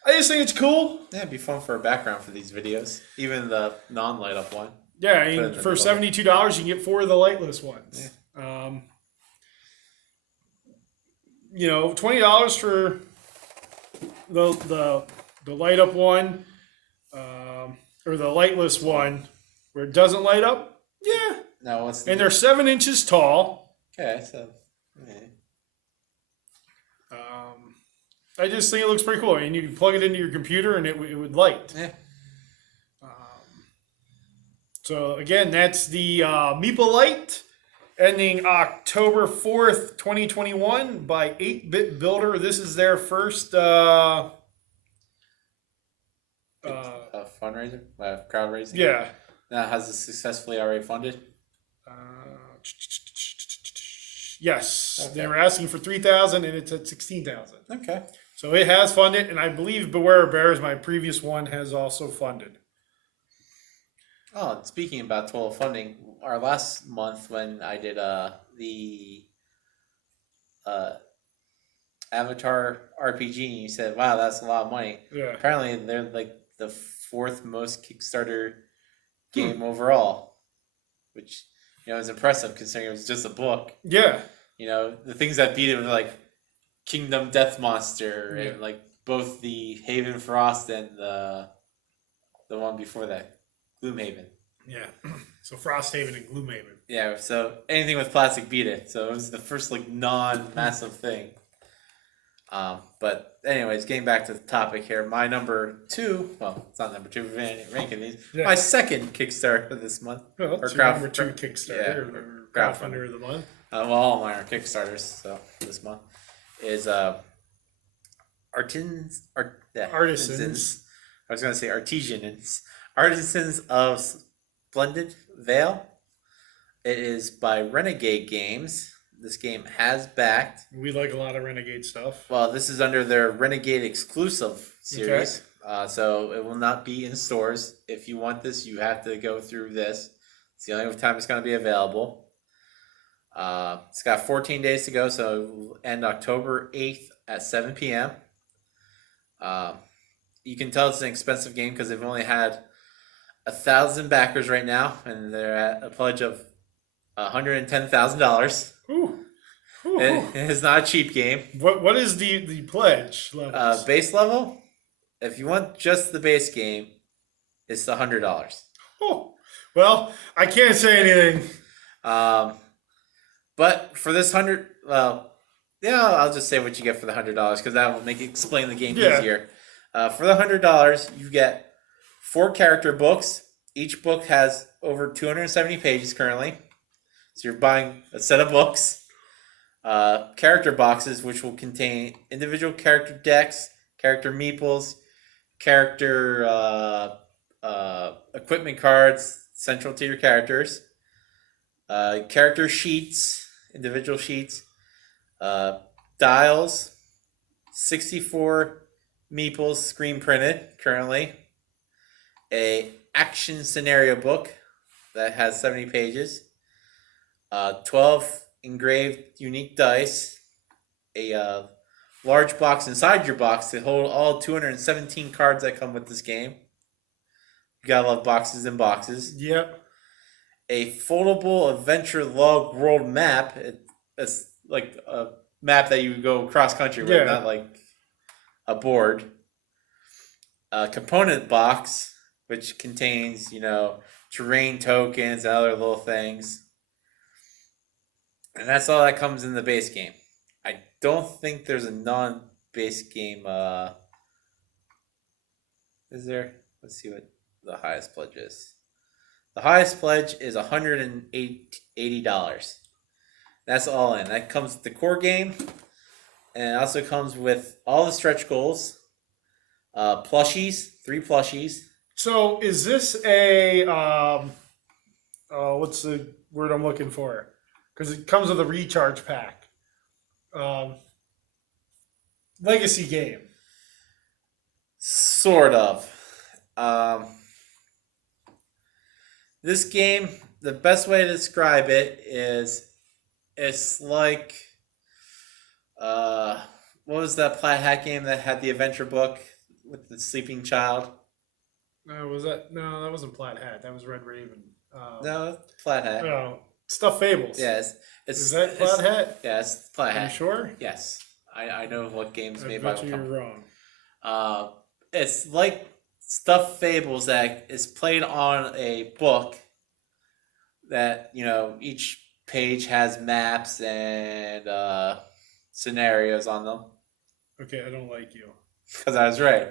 I just think it's cool. Yeah, it'd be fun for a background for these videos. Even the non-light up one. Yeah, I mean, for $72, you can get 4 of the lightless ones. Yeah. $20 for the light up one, or the lightless one, where it doesn't light up. Yeah. No, what's And they're 7 inches tall. okay? So, yeah. I just think it looks pretty cool. And you can plug it into your computer and it would light. Yeah. So again, that's the Meeple Light, ending October 4th, 2021 by 8-Bit Builder. This is their first Fundraiser, crowd raising. yeah. Now, has it successfully already funded? Yes, Okay. they were asking for 3,000 and it's at 16,000. Okay. So it has funded, and I believe Beware of Bears, my previous one, has also funded. Oh, and speaking about total funding, our last month when I did the Avatar RPG, and you said, "Wow, that's a lot of money." Yeah. Apparently, they're like the 4th most Kickstarter game overall, which is impressive considering it was just a book. Yeah. The things that beat it were like Kingdom Death Monster and like both the Haven Frost and the one before that, Gloomhaven. Yeah. So Frosthaven and Gloomhaven. Yeah, so anything with plastic beat it. So it was the first like non-massive thing. But anyways, getting back to the topic here, my number 2, well, it's not number 2 for ranking these. Yeah. My second Kickstarter for this month. Well, that's your number 2 Kickstarter, or crowdfunder of the month. Well, all mine are Kickstarters, so this month is Artisans. I was going to say Artisans of Splendid Vale. It is by Renegade Games. this game has backed. We like a lot of Renegade stuff. Well, this is under their Renegade exclusive series, so it will not be in stores. If you want this, you have to go through this. It's the only time it's going to be available. It's got 14 days to go, so it will end October 8th at 7 p.m. You can tell it's an expensive game because they've only had 1,000 backers right now, and they're at a pledge of $110,000. Ooh. It's not a cheap game. What is the pledge level? Base level, if you want just the base game, it's the $100. Oh, well, I can't say anything. But for this I'll just say what you get for the $100 because that will make it explain the game easier. For the $100, you get 4 character books. Each book has over 270 pages currently. So you're buying a set of books. Character boxes, which will contain individual character decks, character meeples, character equipment cards central to your characters, character sheets, individual sheets, dials, 64 meeples screen printed currently, a action scenario book that has 70 pages, 12 engraved unique dice, a large box inside your box to hold all 217 cards that come with this game. You gotta love boxes and boxes. Yep. A foldable adventure log world map. It's like a map that you go cross country with, not like a board. A component box, which contains, terrain tokens and other little things. And that's all that comes in the base game. I don't think there's a non-base game. Is there? Let's see what the highest pledge is. The highest pledge is $180. That's all in. That comes with the core game, and it also comes with all the stretch goals, plushies, 3 plushies. So is this a what's the word I'm looking for? Because it comes with a recharge pack. Legacy game. Sort of. This game, the best way to describe it is it's like what was that Plaid Hat game that had the adventure book with the sleeping child? Was that no? That wasn't Plaid Hat. That was Red Raven. No, Plaid Hat. No, Stuffed Fables. Yes, is that Plaid Hat? Yeah, it's Plaid Hat. Are you sure? Yes, I know what games made by. I bet you're wrong. It's like Stuffed Fables that is played on a book that each page has maps and scenarios on them. Okay, I don't like you. Because I was right.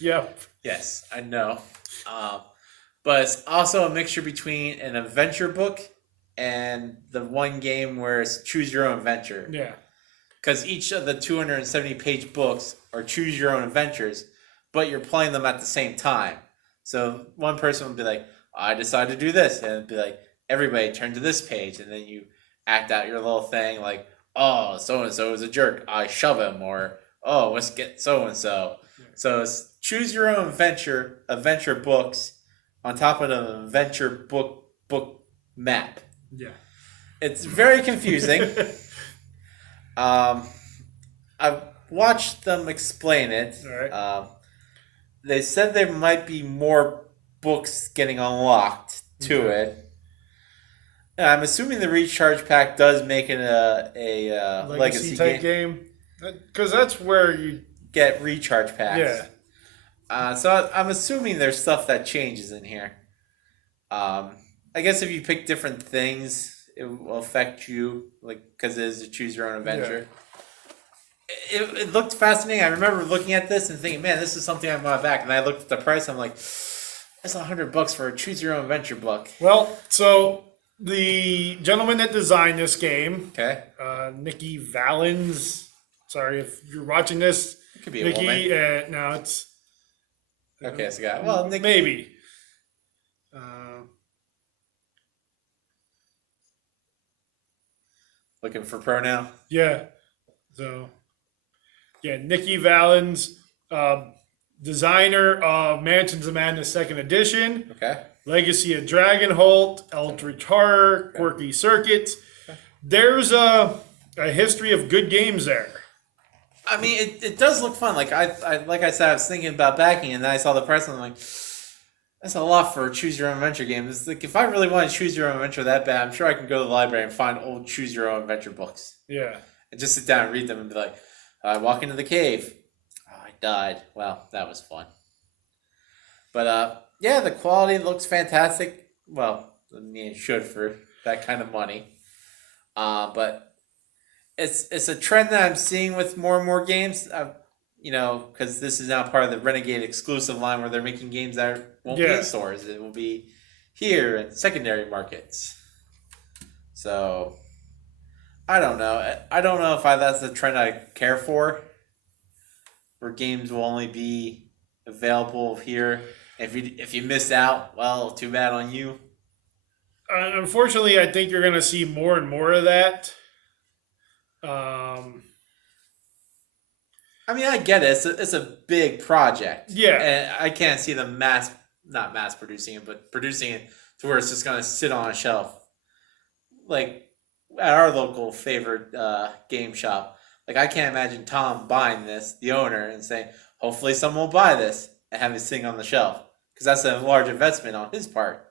Yep. Yes, I know. But it's also a mixture between an adventure book and the one game where it's choose your own adventure. Yeah. Because each of the 270 page books are choose your own adventures, but you're playing them at the same time. So one person will be like, I decided to do this. And it'd be like, everybody turn to this page. And then you act out your little thing like, oh, so-and-so is a jerk. I shove him. Or, oh, let's get so-and-so. Yeah. So it's choose your own adventure books on top of an adventure book map. Yeah. It's very confusing. I've watched them explain it. All right. They said there might be more books getting unlocked to it. And I'm assuming the recharge pack does make it a legacy type game. Because that's where you get recharge packs. Yeah. So I'm assuming there's stuff that changes in here. I guess if you pick different things, it will affect you, because it is a choose your own adventure. Yeah. It looked fascinating. I remember looking at this and thinking, man, this is something I want back. And I looked at the price. I'm like, that's $100 for a choose your own adventure book. Well, so the gentleman that designed this game, Nikki Valens. Sorry if you're watching this. It could be Nikki, a woman. No, it's okay. It's a guy. Well, Nikki, maybe. Looking for pro now. Yeah. So, yeah, Nikki Valens, designer of Mansions of Madness Second Edition, Okay. Legacy of Dragonholt, Eldritch Horror, Quirky Circuits. There's a history of good games there. I mean, it does look fun. Like like I said, I was thinking about backing, and then I saw the price, and I'm like, that's a lot for a choose your own adventure game. It's like if I really want to choose your own adventure that bad, I'm sure I can go to the library and find old choose your own adventure books Yeah. and just sit down and read them and be like, I walk into the cave. Oh, I died. Well, that was fun. But yeah, the quality looks fantastic. Well, I mean, it should for that kind of money. But it's a trend that I'm seeing with more and more games. Because this is now part of the Renegade exclusive line where they're making games that won't be in stores. It will be here in secondary markets. So I don't know. I don't know if that's the trend I care for. Where games will only be available here. If you miss out, well, too bad on you. Unfortunately, I think you're going to see more and more of that. I mean, I get it. It's a big project. Yeah. And I can't see them not mass producing it, but producing it to where it's just going to sit on a shelf. Like at our local favorite game shop. Like I can't imagine Tom buying this, the owner, and saying, hopefully someone will buy this and have it sitting on the shelf. Because that's a large investment on his part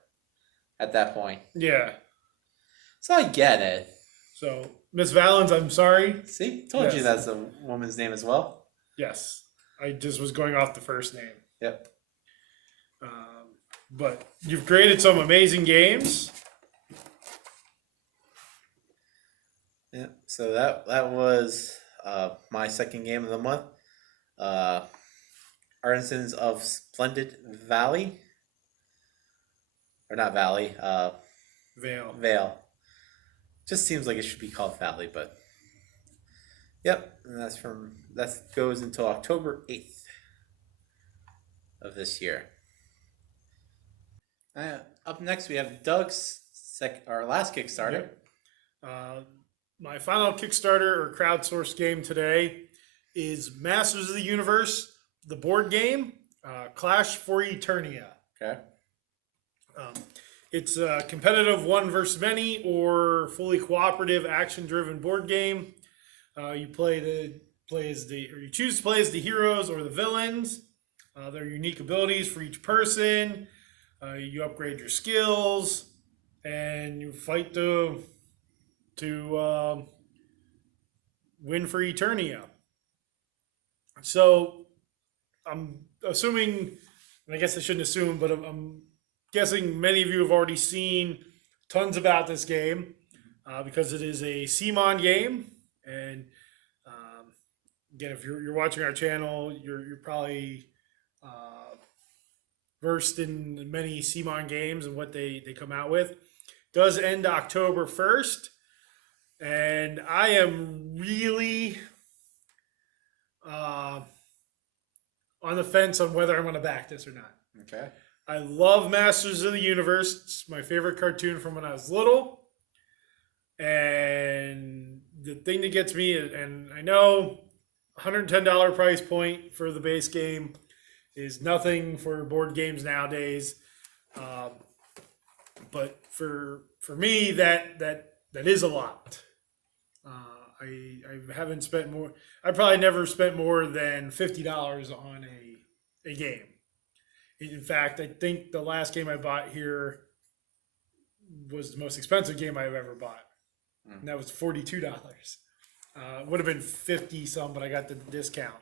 at that point. Yeah. So I get it. So, Miss Valens, I'm sorry. See? Told you that's a woman's name as well. Yes. I just was going off the first name. Yep. But you've created some amazing games. Yeah. So that was my second game of the month. Artisans of Splendid Valley. Or not Valley. Vale. Just seems like it should be called Valley, but yep, and that goes until October 8th of this year. Up next we have Doug's our last Kickstarter. Yep. My final Kickstarter or crowdsourced game today is Masters of the Universe, the board game, Clash for Eternia. Okay. It's a competitive one versus many or fully cooperative action-driven board game. You choose to play as the heroes or the villains. Their unique abilities for each person. You upgrade your skills, and you fight to win for Eternia. So I'm assuming, and I guess I shouldn't assume, but I'm guessing many of you have already seen tons about this game because it is a CMON game. And again, if you're watching our channel, you're probably versed in many CMON games and what they come out with. It does end October 1st. And I am really on the fence on whether I'm going to back this or not. Okay. I love Masters of the Universe. It's my favorite cartoon from when I was little. And the thing that gets me, and I know $110 price point for the base game is nothing for board games nowadays. But for me, that is a lot. I haven't spent more. I probably never spent more than $50 on a game. In fact, I think the last game I bought here was the most expensive game I've ever bought, and that was $42. It would have been 50 some, but I got the discount.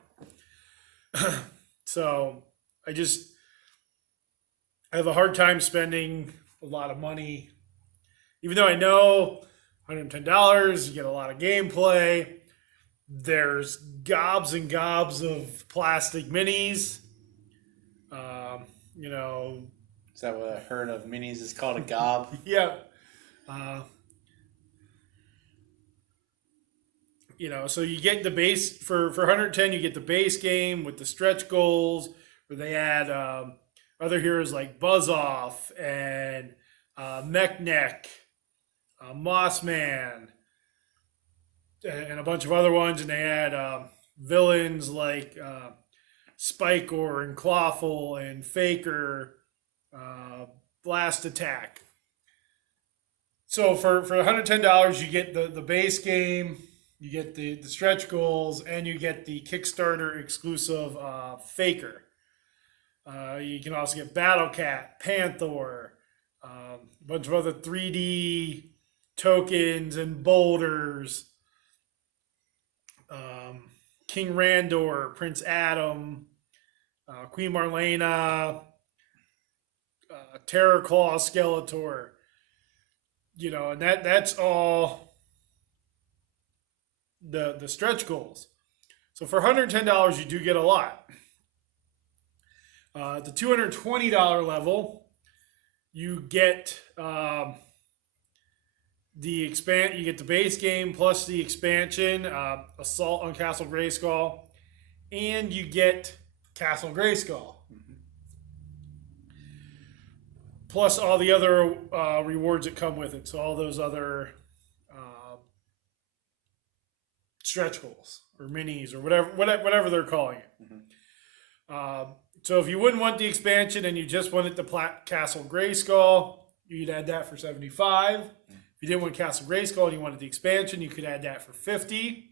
So I have a hard time spending a lot of money, even though I know $110, you get a lot of gameplay. There's gobs and gobs of plastic minis. Is that what a herd of minis is called? A gob? Yeah. So you get the base for 110. You get the base game with the stretch goals, where they add other heroes like Buzz Off and Mech Neck, Moss Man, and a bunch of other ones, and they had villains like Spikor and Clawful and Faker, Blast Attack. So for $110, you get the base game, you get the stretch goals, and you get the Kickstarter exclusive Faker. You can also get Battle Cat, Panther, a bunch of other 3D tokens and boulders. King Randor, Prince Adam, Queen Marlena, Terror Claw, Skeletor. You know, and that's all the stretch goals. So for $110, you do get a lot. At the $220 level, you get you get the base game plus the expansion, Assault on Castle Grayskull, and you get Castle Grayskull. Plus all the other rewards that come with it. So all those other stretch goals or minis or whatever they're calling it. So if you wouldn't want the expansion and you just wanted the Castle Grayskull, you'd add that for $75. If you didn't want Castle Grayskull and you wanted the expansion, you could add that for $50.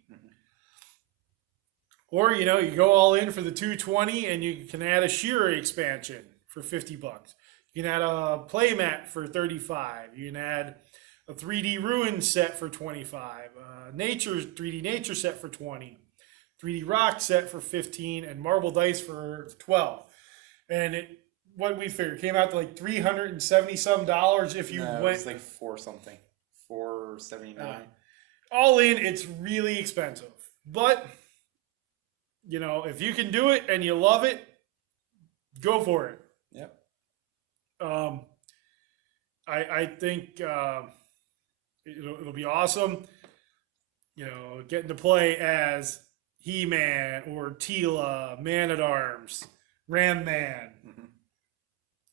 Or, you know, you go all in for the $220 and you can add a Shira expansion for $50. You can add a playmat for $35. You can add a 3D Ruin set for $25. 3D Nature set for $20. 3D Rock set for $15, and Marble Dice for $12. And what we figured came out to like $370 some if you went. It's like $479. All in, it's really expensive. But you know, if you can do it and you love it, go for it. Yep. I think it'll be awesome. You know, getting to play as He-Man or Teela, Man-at-Arms, Ram-Man.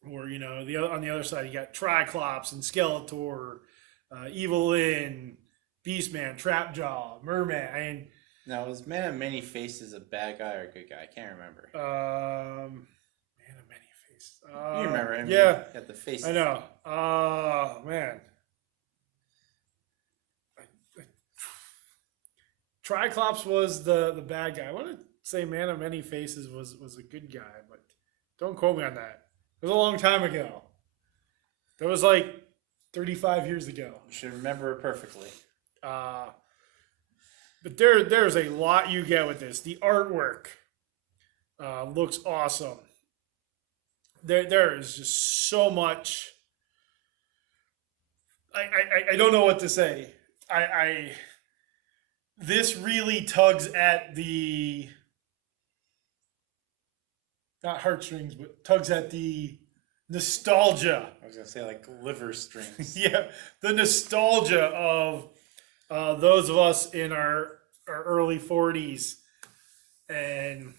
Or, you know, on the other side, you got Triclops and Skeletor, Evelyn, Beastman, Trapjaw, Merman. I mean, now, was Man of Many Faces a bad guy or a good guy? I can't remember. Man of Many Faces. You remember him? Yeah. Got the face. I know. Man. Triclops was the bad guy. I want to say Man of Many Faces was a good guy, but don't quote me on that. It was a long time ago. That was like 35 years ago. You should remember it perfectly. But there's a lot you get with this. The artwork looks awesome. There is just so much. I don't know what to say. This really tugs at the, not heartstrings, but tugs at the nostalgia. I was gonna say like liver strings. Yeah, the nostalgia of those of us in our early 40s. And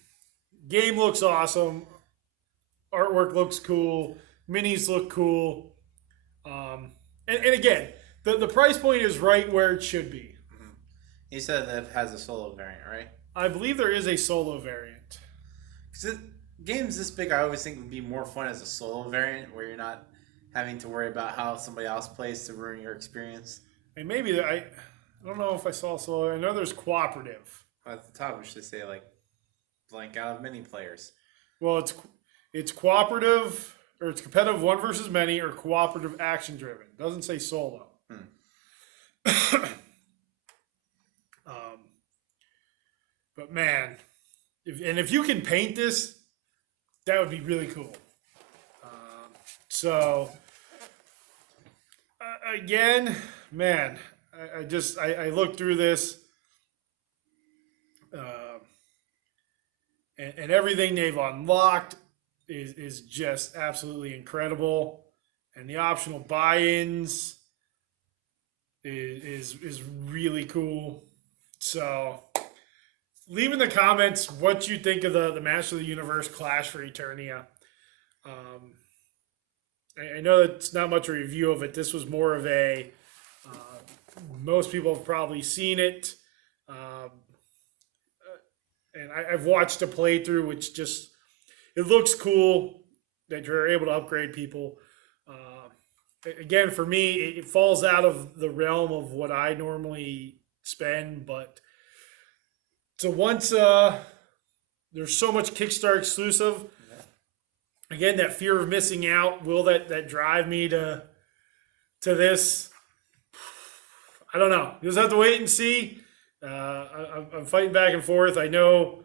game looks awesome. Artwork looks cool. Minis look cool. And again, the price point is right where it should be. You said that it has a solo variant, right? I believe there is a solo variant. Because games this big, I always think would be more fun as a solo variant, where you're not having to worry about how somebody else plays to ruin your experience. And maybe I don't know if I saw solo. I know there's cooperative. At the top, we should say like blank out of many players. Well, it's cooperative, or it's competitive one versus many, or cooperative action driven. It doesn't say solo. But man, if you can paint this, that would be really cool. Again, man, I looked through this, and everything they've unlocked is just absolutely incredible, and the optional buy-ins is really cool. So, leave in the comments what you think of the Master of the Universe Clash for Eternia. I know it's not much a review of it. This was more of a, most people have probably seen it. Um, and I've watched a playthrough, which just it looks cool that you're able to upgrade people. Again, for me, it falls out of the realm of what I normally spend, but so once there's so much Kickstarter exclusive. Again, that fear of missing out, will that drive me to this? I don't know. You just have to wait and see. I'm fighting back and forth. I know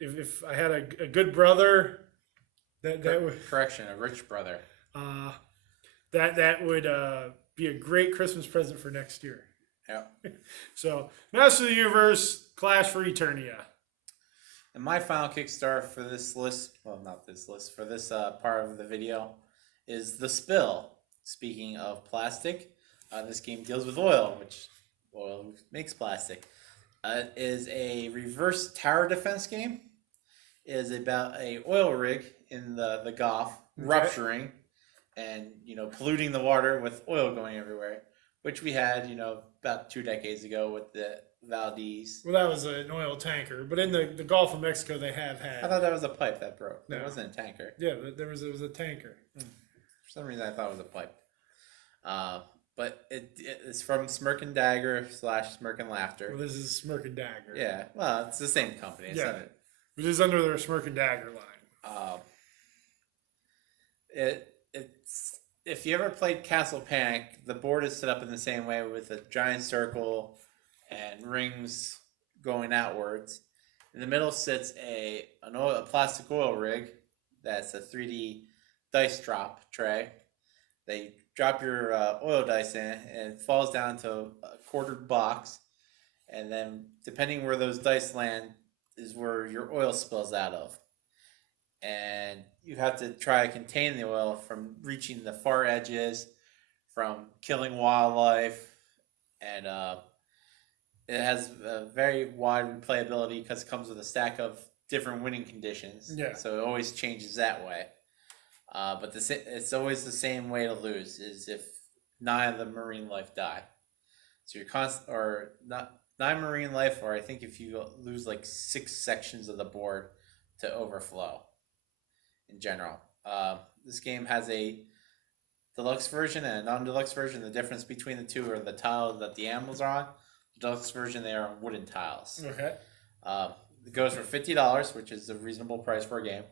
if I had a good brother, that would Correction, a rich brother. that would be a great Christmas present for next year. Yeah. So, Master of the Universe, Clash for Eternia. And my final Kickstarter for this list, well, not this list, for this part of the video, is The Spill. Speaking of plastic, this game deals with oil, which oil makes plastic. It is a reverse tower defense game. It is about a oil rig in the Gulf rupturing and, polluting the water with oil going everywhere, which we had, about 2 decades ago with the Valdez. Well, that was an oil tanker, but in the Gulf of Mexico, they have had. I thought that was a pipe that broke. No. It wasn't a tanker. Yeah, there was a tanker. For some reason, I thought it was a pipe. But it's from Smirk and Dagger / Smirk and Laughter. Well, this is Smirk and Dagger. Yeah, well, it's the same company, isn't it? It is under their Smirk and Dagger line. It's if you ever played Castle Panic, the board is set up in the same way with a giant circle and rings going outwards. In the middle sits a plastic oil rig that's a 3D dice drop tray. They drop your oil dice in, and it falls down to a quartered box. And then, depending where those dice land, is where your oil spills out of. And you have to try to contain the oil from reaching the far edges, from killing wildlife, and it has a very wide replayability because it comes with a stack of different winning conditions. Yeah. So it always changes that way. But it's always the same way to lose, is if 9 of the marine life die. So you're 9 marine life, or I think if you lose like 6 sections of the board to overflow. In general, this game has a deluxe version and a non-deluxe version. The difference between the two are the tiles that the animals are on. The deluxe version, they are on wooden tiles. Okay. It goes for $50, which is a reasonable price for a game.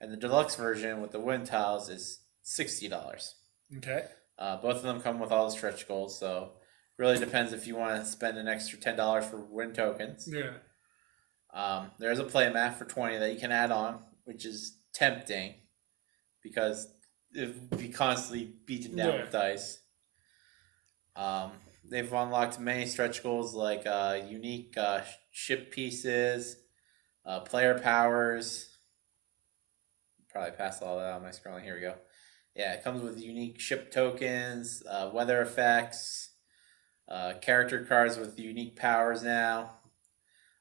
And the deluxe version with the wooden tiles is $60. Okay. Both of them come with all the stretch goals, so really depends if you want to spend an extra $10 for wooden tokens. Yeah. There's a play mat for $20 that you can add on, which is tempting because it would be constantly beaten down with dice. They've unlocked many stretch goals like unique ship pieces, player powers. Probably passed all that on my scrolling. Here we go. Yeah, it comes with unique ship tokens, weather effects, character cards with unique powers now.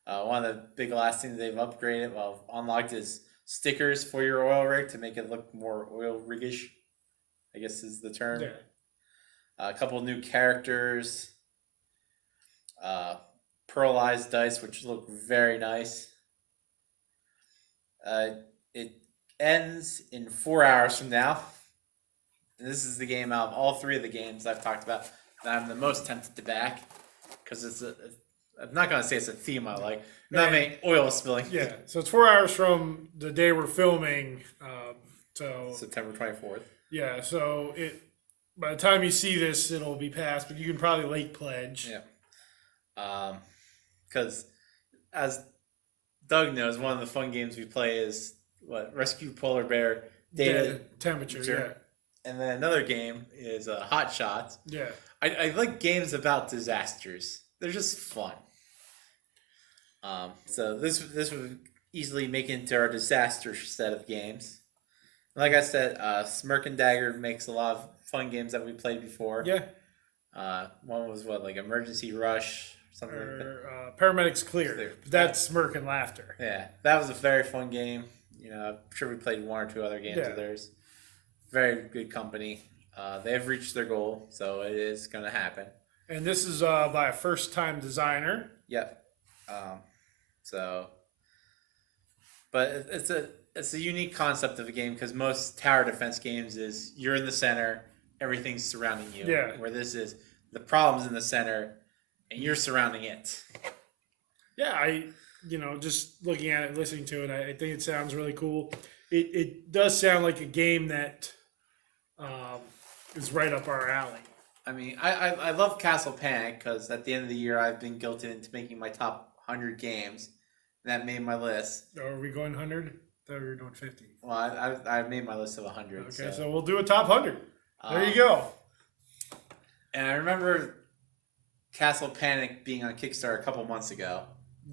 One of the big last things they've upgraded, unlocked is stickers for your oil rig to make it look more oil riggish, I guess is the term. Yeah. A couple new characters. Pearlized dice, which look very nice. It ends in 4 hours from now. And this is the game out of all 3 of the games I've talked about that I'm the most tempted to back. Because I'm not going to say it's a theme I like. Not many oil spilling. Yeah, so it's 4 hours from the day we're filming. So September 24th. Yeah, so by the time you see this, it'll be past, but you can probably late pledge. Yeah. Because as Doug knows, one of the fun games we play is Rescue Polar Bear Data Temperature. Yeah. And then another game is Hot Shots. Yeah. I like games about disasters. They're just fun. So this would easily make it into our disaster set of games. Like I said, Smirk and Dagger makes a lot of fun games that we played before. Yeah. One was like Emergency Rush, something like that. Paramedics Clear. That's Smirk and Laughter. Yeah, that was a very fun game. I'm sure we played 1 or 2 other games of theirs. Very good company. They have reached their goal, so it is going to happen. And this is by a first-time designer. Yep. So, but it's a unique concept of a game because most tower defense games is you're in the center, everything's surrounding you. Yeah. Where this is the problem's in the center, and you're surrounding it. Yeah, just looking at it, listening to it, I think it sounds really cool. It does sound like a game that is right up our alley. I mean, I love Castle Panic because at the end of the year I've been guilted into making my top 100 games. And that made my list. Are we going 100? I thought we were doing 50. Well, I made my list of 100. Okay, so we'll do a top 100. There you go. And I remember Castle Panic being on Kickstarter a couple months ago.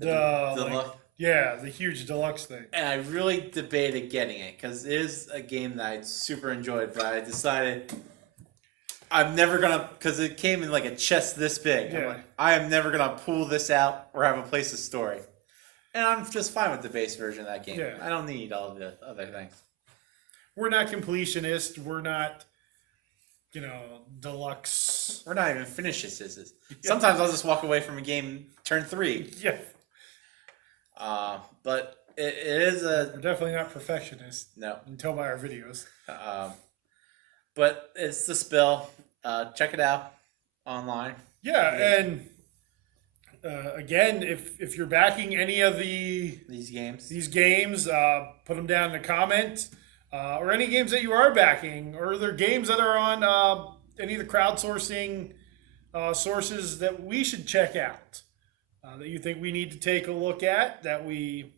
The huge deluxe thing. And I really debated getting it because it is a game that I super enjoyed, but I decided I'm never gonna, because it came in like a chest this big. Yeah. I'm like, I am never gonna pull this out or have a place to store it. And I'm just fine with the base version of that game. Yeah. I don't need all the other things. We're not completionists. We're not, deluxe. We're not even finishes. Sometimes I'll just walk away from a game turn 3. Yeah. But it is We're definitely not perfectionists. no. You can tell by our videos. But it's the spill. Check it out online. Yeah, and again, if you're backing any of These games. put them down in the comments, or any games that you are backing, or there games that are on any of the crowdsourcing sources that we should check out, that you think we need to take a look at, that we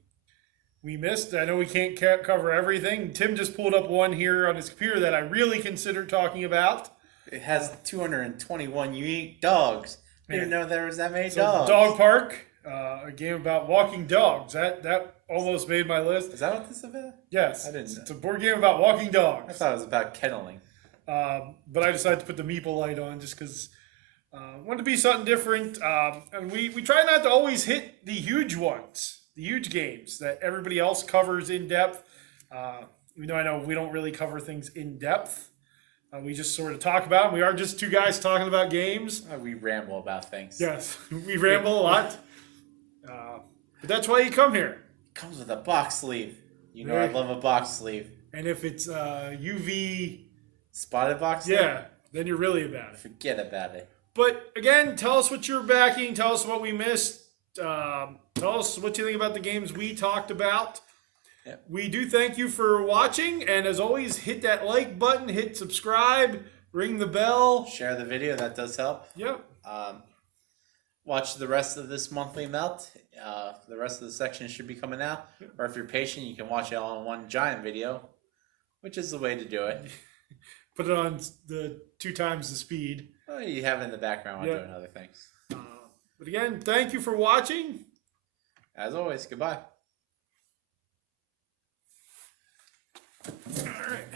missed. I know we can't cover everything. Tim just pulled up one here on his computer that I really considered talking about. It has 221 unique dogs. I didn't know there was that many dogs. Dog Park, a game about walking dogs. That almost made my list. Is that what this is about? Yes, I didn't know. it's a board game about walking I dogs. thought it was about kenneling. But I decided to put the meeple light on just because wanted to be something different. And we try not to always hit the huge ones, the huge games that everybody else covers in depth. Even though I know we don't really cover things in depth. We just sort of talk about them. We are just two guys talking about games. We ramble about things. Yes, we ramble a lot. But that's why you come here. Comes with a box sleeve. You know Right. I love a box sleeve. And if it's UV, Spotted box sleeve? yeah, then you're really about it. Forget about it. But again, tell us what you're backing. Tell us what we missed. Tell us what you think about the games we talked about. Yep. We do thank you for watching. And as always, hit that like button, hit subscribe, ring the bell. Share the video. That does help. Yep. Watch the rest of this monthly melt. The rest of the section should be coming out. Or if you're patient, you can watch it all in one giant video, which is the way to do it. Put it on the 2 times the speed. Well, you have it in the background while Yep. doing other things. But again, thank you for watching. As always, goodbye. All right.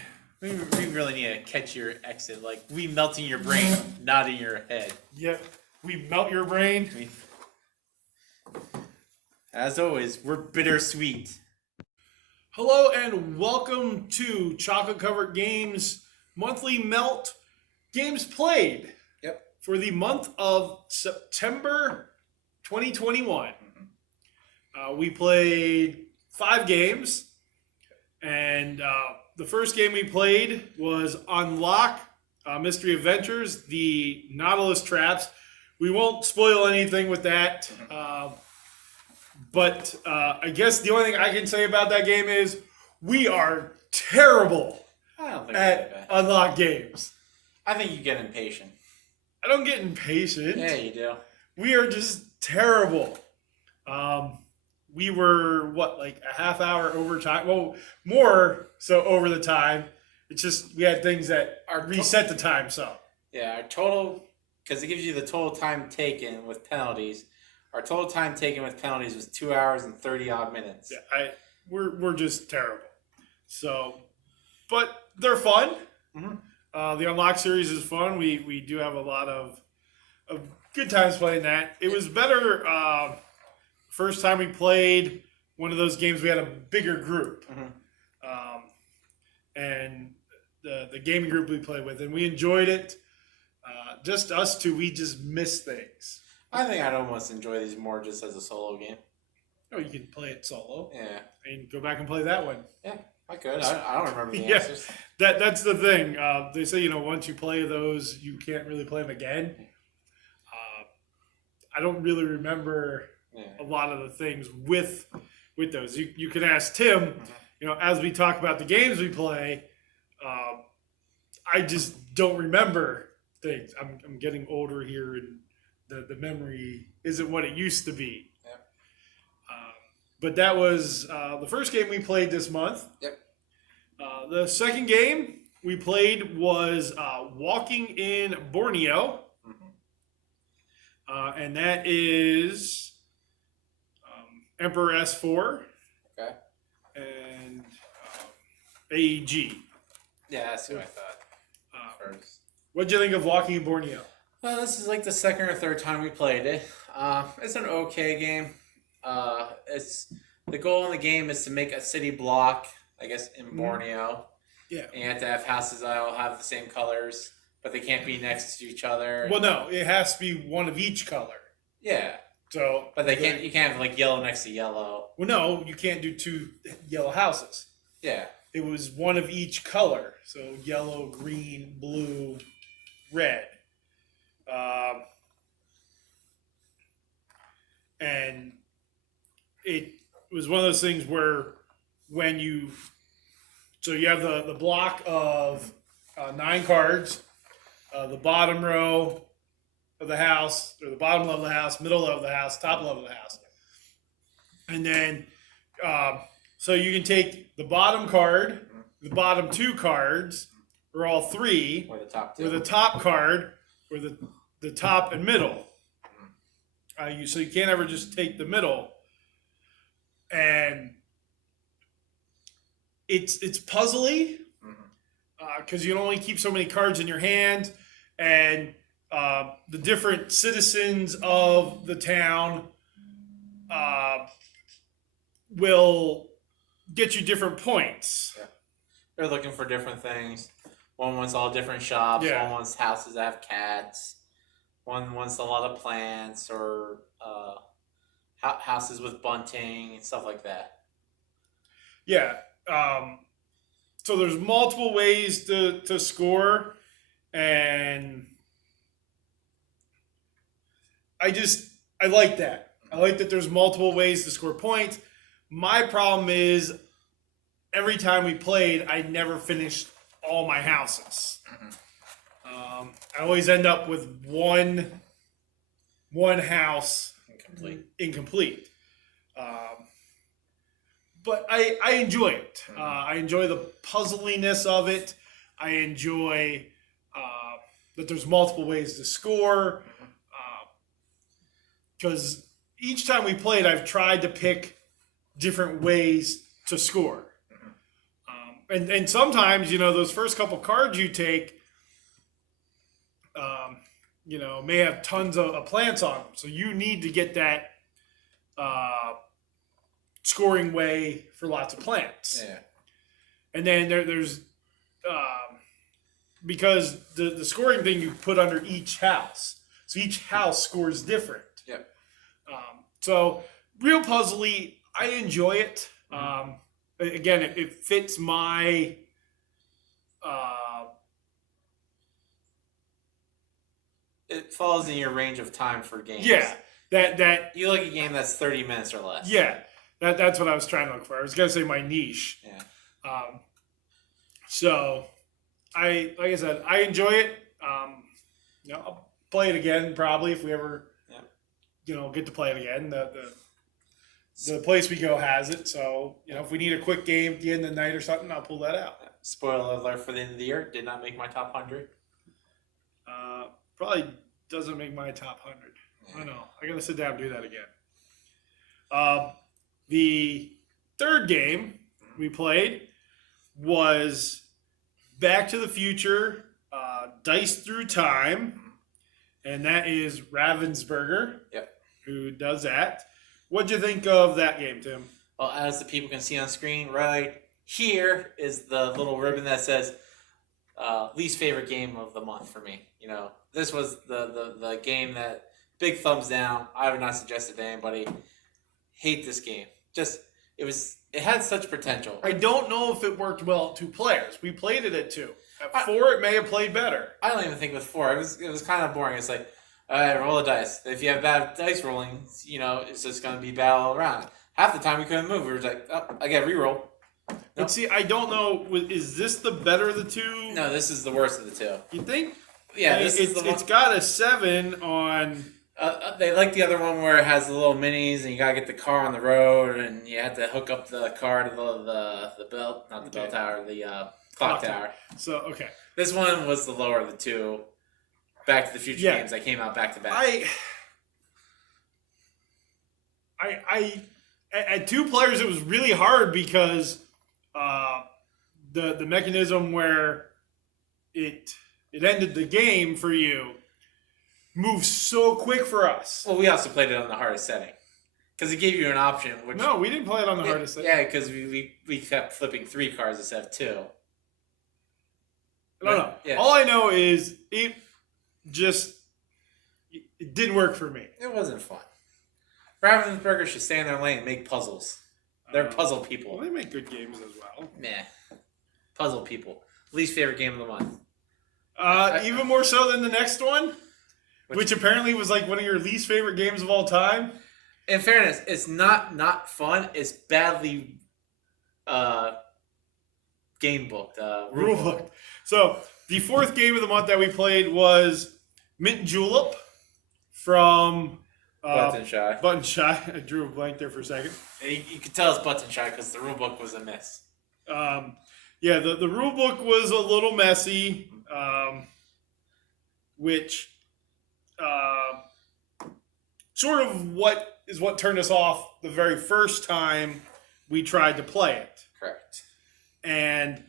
We really need to catch your exit. Like, we melting your brain, not in your head. Yep. We melt your brain. As always, we're bittersweet. Hello and welcome to Chocolate Covered Games Monthly Melt Games Played. Yep. For the month of September 2021. We played 5 games, and the first game we played was Unlock Mystery Adventures, the Nautilus Traps. We won't spoil anything with that, but I guess the only thing I can say about that game is we are terrible I don't think at Unlock games. I think you get impatient. I don't get impatient. Yeah, you do. We are just terrible. We were, like a half hour overtime? Well, more so over the time. It's just we had things that reset the time some. Yeah, our total, because it gives you the total time taken with penalties. Our total time taken with penalties was 2 hours and 30 odd minutes. Yeah, we're just terrible. So, but they're fun. Mm-hmm. The Unlock series is fun. We do have a lot of good times playing that. It was better. First time we played one of those games, we had a bigger group, and the gaming group we played with, and we enjoyed it. Just us two, we just missed things. I think I'd almost enjoy these more just as a solo game. Oh, you can play it solo. Yeah. And go back and play that one. Yeah, I could. I don't remember the Yeah. answers. That's the thing. They say, once you play those, you can't really play them again. I don't really remember a lot of the things with those. You can ask Tim, as we talk about the games we play, I just don't remember things. I'm getting older here, and the memory isn't what it used to be. Yep. But that was the first game we played this month. Yep. The second game we played was Walking in Borneo. And that is Emperor S4. Okay. And AEG. Yeah, that's what I thought. First. What'd you think of Walking in Borneo? Well, this is like the second or third time we played it. It's an okay game. It's the goal in the game is to make a city block, I guess, in Borneo. Yeah. And you have to have houses that all have the same colors, but they can't be next to each other. Well, no, it has to be one of each color. Yeah. So, but they can't. You can't have like yellow next to yellow. Well, no, you can't do two yellow houses. Yeah. It was one of each color. So yellow, green, blue, red. And it was one of those things where when you have the block of 9 cards, the bottom row of the house, or the bottom level of the house, middle of the house, top level of the house. And then, so you can take the bottom card, the bottom 2 cards, or all 3, or the top 2, or the top card, or the top and middle. So you can't ever just take the middle. And it's puzzly because you can only keep so many cards in your hand, and the different citizens of the town will get you different points. Yeah. They're looking for different things. One wants all different shops. Yeah. One wants houses that have cats. One wants a lot of plants or houses with bunting and stuff like that. Yeah. So there's multiple ways to score, and I like that. I like that there's multiple ways to score points. My problem is every time we played, I never finished all my houses. I always end up with one house incomplete. But I enjoy it. I enjoy the puzzliness of it. I enjoy that there's multiple ways to score. Because each time we played, I've tried to pick different ways to score. And sometimes, those first couple cards you take, may have tons of plants on them. So you need to get that scoring way for lots of plants. Yeah. And then there's because the scoring thing you put under each house. So each house scores different. Yep. So real puzzly, I enjoy it. Again, it fits my it falls in your range of time for games. Yeah. That you like a game that's 30 minutes or less. Yeah. That's what I was trying to look for. I was gonna say my niche. Yeah. So like I said, I enjoy it. I'll play it again probably if we ever get to play it again. The place we go has it, so if we need a quick game at the end of the night or something, I'll pull that out. Spoiler alert for the end of the year, did not make my top 100. Probably doesn't make my top 100. I know. I gotta sit down and do that again. The third game we played was Back to the Future, Dice Through Time, and that is Ravensburger. Yep. Who does that? What'd you think of that game, Tim? Well, as the people can see on screen, right here is the little ribbon that says least favorite game of the month for me. This was the game that big thumbs down. I would not suggest it to anybody. Hate this game. It had such potential. I don't know if it worked well at 2 players. We played it at 2. At 4, it may have played better. I don't even think with 4. It was kind of boring. It's like, roll a dice. If you have bad dice rolling, it's just going to be bad all around. Half the time we couldn't move. We were like, oh, I got to reroll. Nope. But see, I don't know. Is this the better of the 2? No, this is the worst of the 2. You think? Yeah, it's got a 7 on. They like the other one where it has the little minis and you gotta get the car on the road and you have to hook up the car to the bell, not the bell tower, the clock tower. So okay, this one was the lower of the 2 Back to the Future games that came out back to back. I at 2 players it was really hard because the mechanism where it ended the game for you moves so quick for us. Well, we also played it on the hardest setting because it gave you an option. No, we didn't play it on the hardest setting. Yeah, because we kept flipping 3 cards instead of 2. I don't know. Yeah. All I know is it didn't work for me. It wasn't fun. Ravensburger should stay in their lane and make puzzles. They're puzzle people. Well, they make good games as well. Nah. Puzzle people. Least favorite game of the month. Even more so than the next one, which apparently was like one of your least favorite games of all time. In fairness, it's not fun. It's badly game booked. Rule book. So the 4th game of the month that we played was Mint Julep from Button Shy. Button Shy. I drew a blank there for a second. You could tell it's Button Shy because the rule book was a mess. Yeah, the rule book was a little messy, which sort of what turned us off the very first time we tried to play it. Correct. And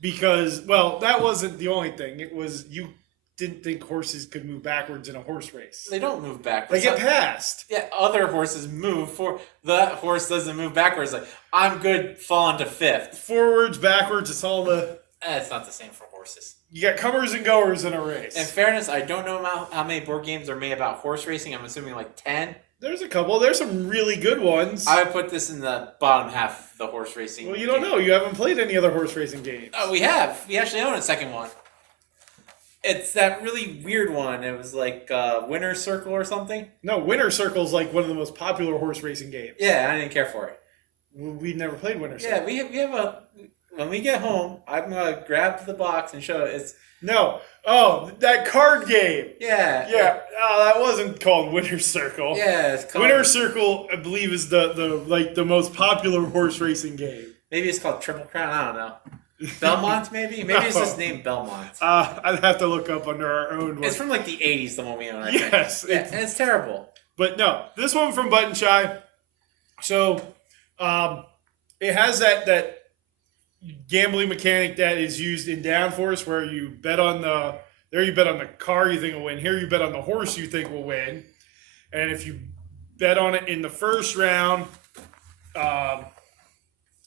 because, well, that wasn't the only thing. It was you didn't think horses could move backwards in a horse race. They don't move backwards. They get past. Yeah, other horses move that horse doesn't move backwards. Like, I'm good falling to 5th. Forwards, backwards, it's all the... It's not the same for horses. You got comers and goers in a race. In fairness, I don't know how many board games are made about horse racing. I'm assuming like 10. There's a couple. There's some really good ones. I would put this in the bottom half of the horse racing. Well, you don't know. You haven't played any other horse racing games. Oh, we have. We actually own a second one. It's that really weird one. It was like Winner's Circle or something. No, Winner's Circle is like one of the most popular horse racing games. Yeah, I didn't care for it. We never played Winner's Circle. Yeah, we have a... When we get home, I'm going to grab the box and show it. No. Oh, that card game. Yeah. Yeah. Oh, that wasn't called Winner's Circle. Yeah, it's called... Winner's Circle, I believe, is the most popular horse racing game. Maybe it's called Triple Crown. I don't know. Belmont, maybe? Maybe it's just named Belmont. I'd have to look up under our own one. It's from like the 80s, the one we own, I think. Yes. Yeah, and it's terrible. But no, this one from Button Shy. So, it has that gambling mechanic that is used in Downforce where you bet on the car you think will win. Here you bet on the horse you think will win. And if you bet on it in the first round,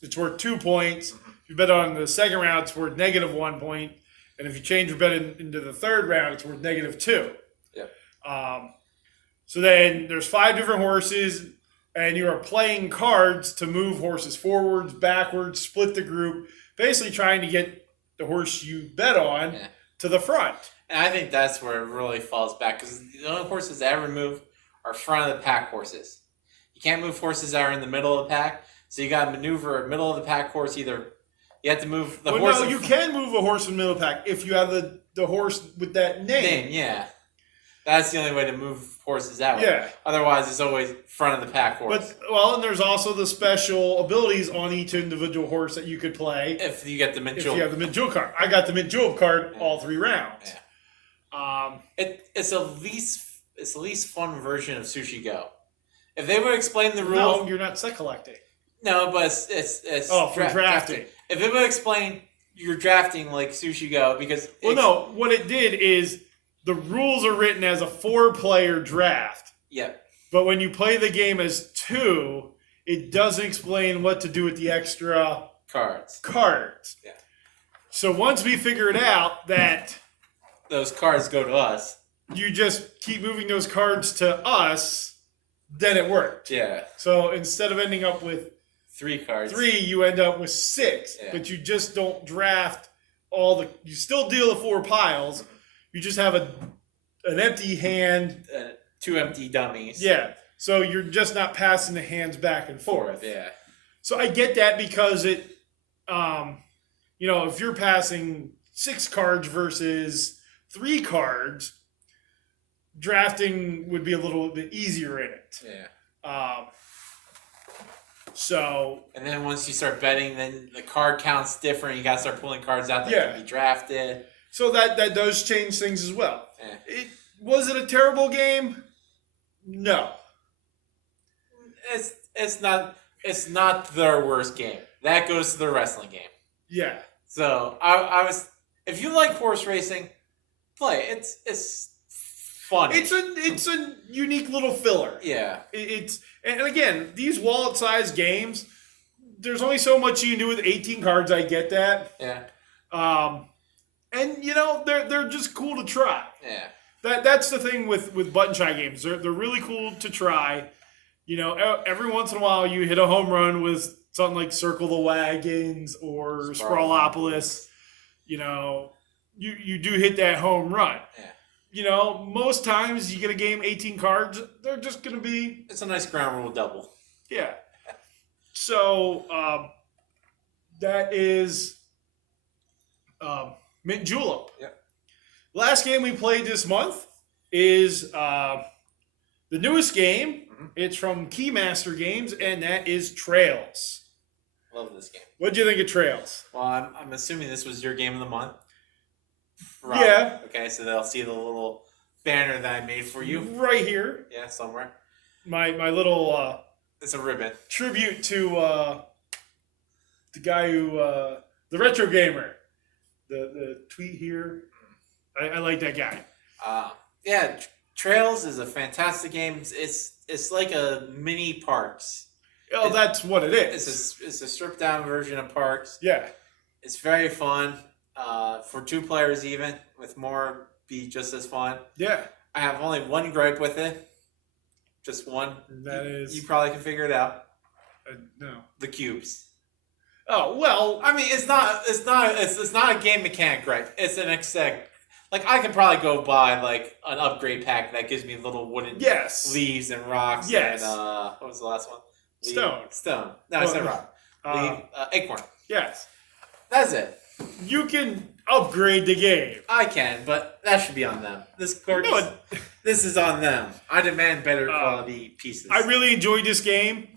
it's worth 2 points. If you bet on the second round, it's worth -1 point. And if you change your bet into the third round, it's worth -2. Yeah. So then there's 5 different horses, and you are playing cards to move horses forwards, backwards, split the group, basically trying to get the horse you bet on to the front. And I think that's where it really falls back, because the only horses that ever move are front of the pack horses. You can't move horses that are in the middle of the pack, so you got to maneuver a middle of the pack horse. Either you have to move the horse. No, you can move a horse in the middle of the pack if you have the horse with that name. Yeah. That's the only way to move horses that way. Yeah. Otherwise, it's always front of the pack horse. And there's also the special abilities on each individual horse that you could play. If you get the Mint Julep. If you have the Mint Julep card. I got the Mint Julep card all 3 rounds. Yeah. It's the least fun version of Sushi Go. If they would explain the rules... No, you're not set collecting. No, but it's for drafting. If it would explain you're drafting like Sushi Go, because... no, what it did is the rules are written as a 4-player draft. Yep. But when you play the game as 2, it doesn't explain what to do with the extra cards. Yeah. So once we figured out that those cards go to us, you just keep moving those cards to us, then it worked. Yeah. So instead of ending up with 3 cards. 3, you end up with 6, but you just don't draft all the. You still deal the 4 piles. You just have an empty hand. 2 empty dummies. Yeah. So you're just not passing the hands back and forth. Yeah. So I get that because it, if you're passing 6 cards versus 3 cards, drafting would be a little bit easier in it. Yeah. And then once you start betting, then the card count's different. You got to start pulling cards out that can be drafted. So that does change things as well. Yeah. Was it a terrible game? No. It's not their worst game. That goes to the wrestling game. Yeah. So I was, if you like horse racing, play. It's fun. It's a unique little filler. Yeah. And again, these wallet-sized games, there's only so much you can do with 18 cards. I get that. Yeah. And they're just cool to try. Yeah. That's the thing with button shy games. They're really cool to try. Every once in a while you hit a home run with something like Circle the Wagons or Sprawlopolis. You do hit that home run. Yeah. Most times you get a game 18 cards, they're just going to be... It's a nice ground rule double. Yeah. So, that is Mint Julep. Yep. Last game we played this month is the newest game. Mm-hmm. It's from Keymaster Games, and that is Trails. Love this game. What did you think of Trails? Well, I'm assuming this was your game of the month. Rob. Yeah. Okay, so they'll see the little banner that I made for you. Right here. Yeah, somewhere. My little... it's a ribbon. Tribute to the guy who... the retro gamer. The tweet here. I like that guy. Yeah, Trails is a fantastic game. It's like a mini Parks. Oh, that's what it is. It's a stripped down version of Parks. Yeah. It's very fun. For 2 players even, with more be just as fun. Yeah. I have only one gripe with it. Just one. That is... You probably can figure it out. No. The cubes. Oh, well... I mean, it's not a game mechanic gripe. It's an exec. Like, I can probably go buy, like, an upgrade pack that gives me little wooden leaves and rocks. Yes. And, what was the last one? Stone. No, it's not rock. Acorn. Yes. That's it. You can upgrade the game. I can, but that should be on them. This is on them. I demand better quality pieces. I really enjoyed this game.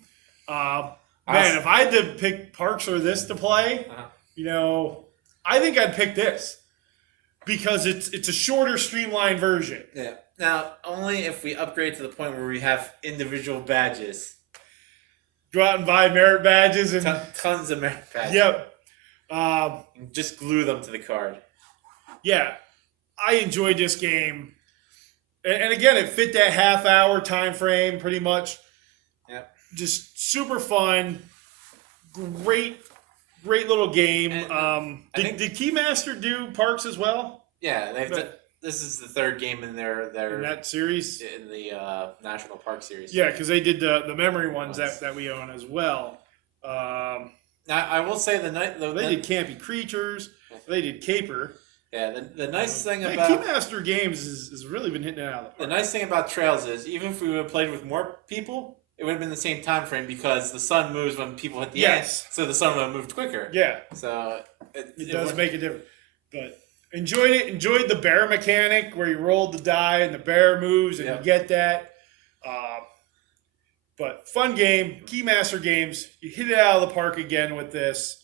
If I had to pick Parks or this to play, I think I'd pick this. Because it's a shorter, streamlined version. Yeah. Now, only if we upgrade to the point where we have individual badges. Go out and buy merit badges and tons of merit badges. Yep. Just glue them to the card. Yeah, I enjoyed this game, and again, it fit that half-hour time frame pretty much. Yep. Just super fun, great little game. Did Keymaster do Parks as well? Yeah, this is the 3rd game in their in that series, in the National Park series. Yeah, because they did the memory ones that we own as well. Now I will say they did Campy Creatures. They did Caper. Yeah, the nice thing about Keymaster Games has really been hitting it out of the park. The nice thing about Trails is even if we would have played with more people, it would have been the same time frame because the sun moves when people hit the end, so the sun would have moved quicker. Yeah. So it does make a difference. But enjoyed it. Enjoyed the bear mechanic where you rolled the die and the bear moves and you get that. But fun game. Keymaster Games. You hit it out of the park again with this.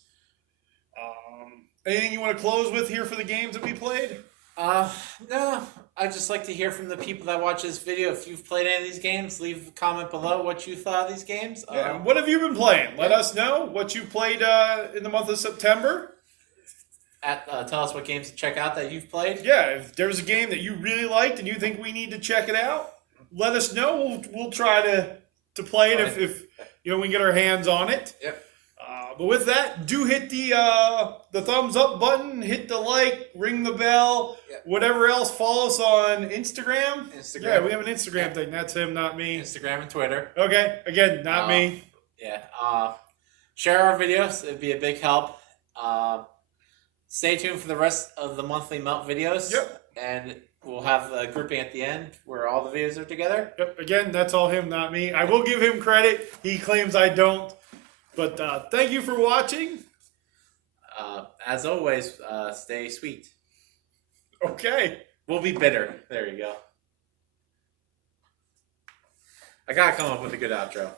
Anything you want to close with here for the games that we played? No. I'd just like to hear from the people that watch this video. If you've played any of these games, leave a comment below what you thought of these games. What have you been playing? Let us know what you played in the month of September. Tell us what games to check out that you've played. Yeah, if there's a game that you really liked and you think we need to check it out, let us know. We'll try to play it if we can get our hands on it. Yep. But with that, do hit the thumbs up button, hit the like, ring the bell, whatever else. Follow us on Instagram. Yeah, we have an Instagram thing. That's him, not me. Instagram and Twitter. Okay, again, not me. Yeah. Share our videos. It'd be a big help. Stay tuned for the rest of the monthly melt videos. Yep. And we'll have a grouping at the end where all the videos are together. Yep. Again, that's all him, not me. I will give him credit. He claims I don't. But thank you for watching. As always, stay sweet. Okay. We'll be bitter. There you go. I gotta come up with a good outro.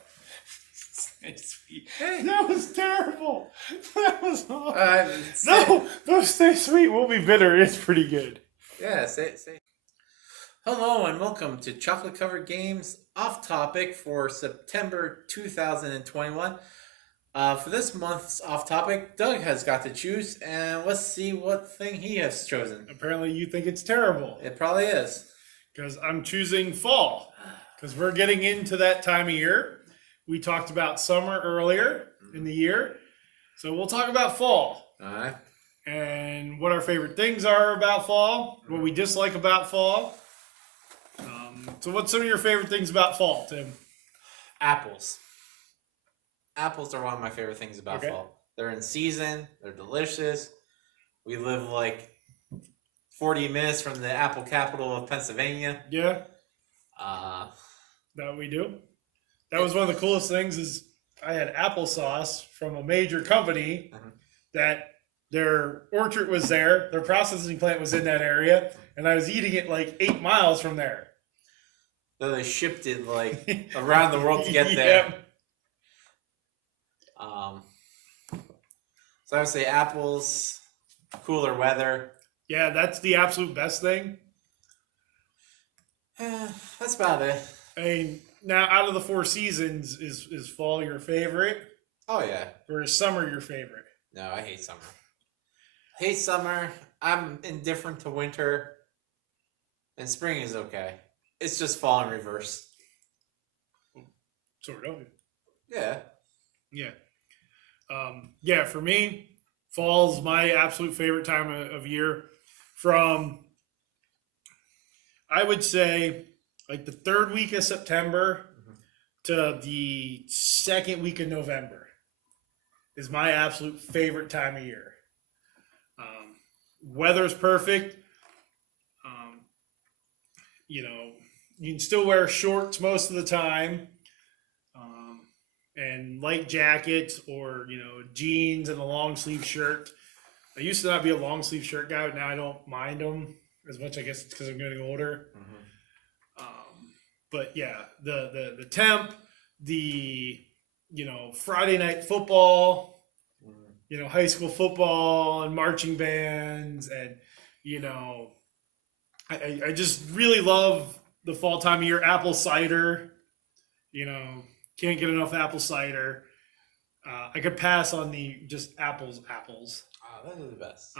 Stay sweet. That was terrible. That was awful. No, stay sweet. We'll be bitter. It's pretty good. Yeah, say. Hello and welcome to Chocolate Covered Games Off Topic for September 2021. For this month's Off Topic, Doug has got to choose, and let's see what thing he has chosen. Apparently you think it's terrible. It probably is. Because I'm choosing fall. Because we're getting into that time of year. We talked about summer earlier in the year. So we'll talk about fall. All right. And what our favorite things are about fall. What we dislike about fall. So what's some of your favorite things about fall, Tim? Apples. Apples are one of my favorite things about fall. They're in season. They're delicious. We live like 40 minutes from the apple capital of Pennsylvania. Yeah. That we do. That was one of the coolest things is I had applesauce from a major company that their orchard was there. Their processing plant was in that area. And I was eating it like 8 miles from there. So they shipped it like around the world to get there. So I would say apples, cooler weather. Yeah, that's the absolute best thing. That's about it. I mean, now out of the 4 seasons, is fall your favorite? Oh yeah. Or is summer your favorite? No, I hate summer. Hate summer. I'm indifferent to winter. And spring is okay. It's just fall in reverse. Sort of. Yeah. Yeah. Yeah, for me, fall's my absolute favorite time of year. From, I would say, like the 3rd week of September to the 2nd week of November is my absolute favorite time of year. Weather's perfect. You know, you can still wear shorts most of the time. And light jackets or, you know, jeans and a long sleeve shirt. I used to not be a long sleeve shirt guy, but now I don't mind them as much. I guess it's because I'm getting older. But yeah, the temp, the, you know, Friday night football, you know, high school football and marching bands. And, you know, I just really love the fall time of year. Apple cider, you know. Can't get enough apple cider. I could pass on the just apples. Oh, those are the best.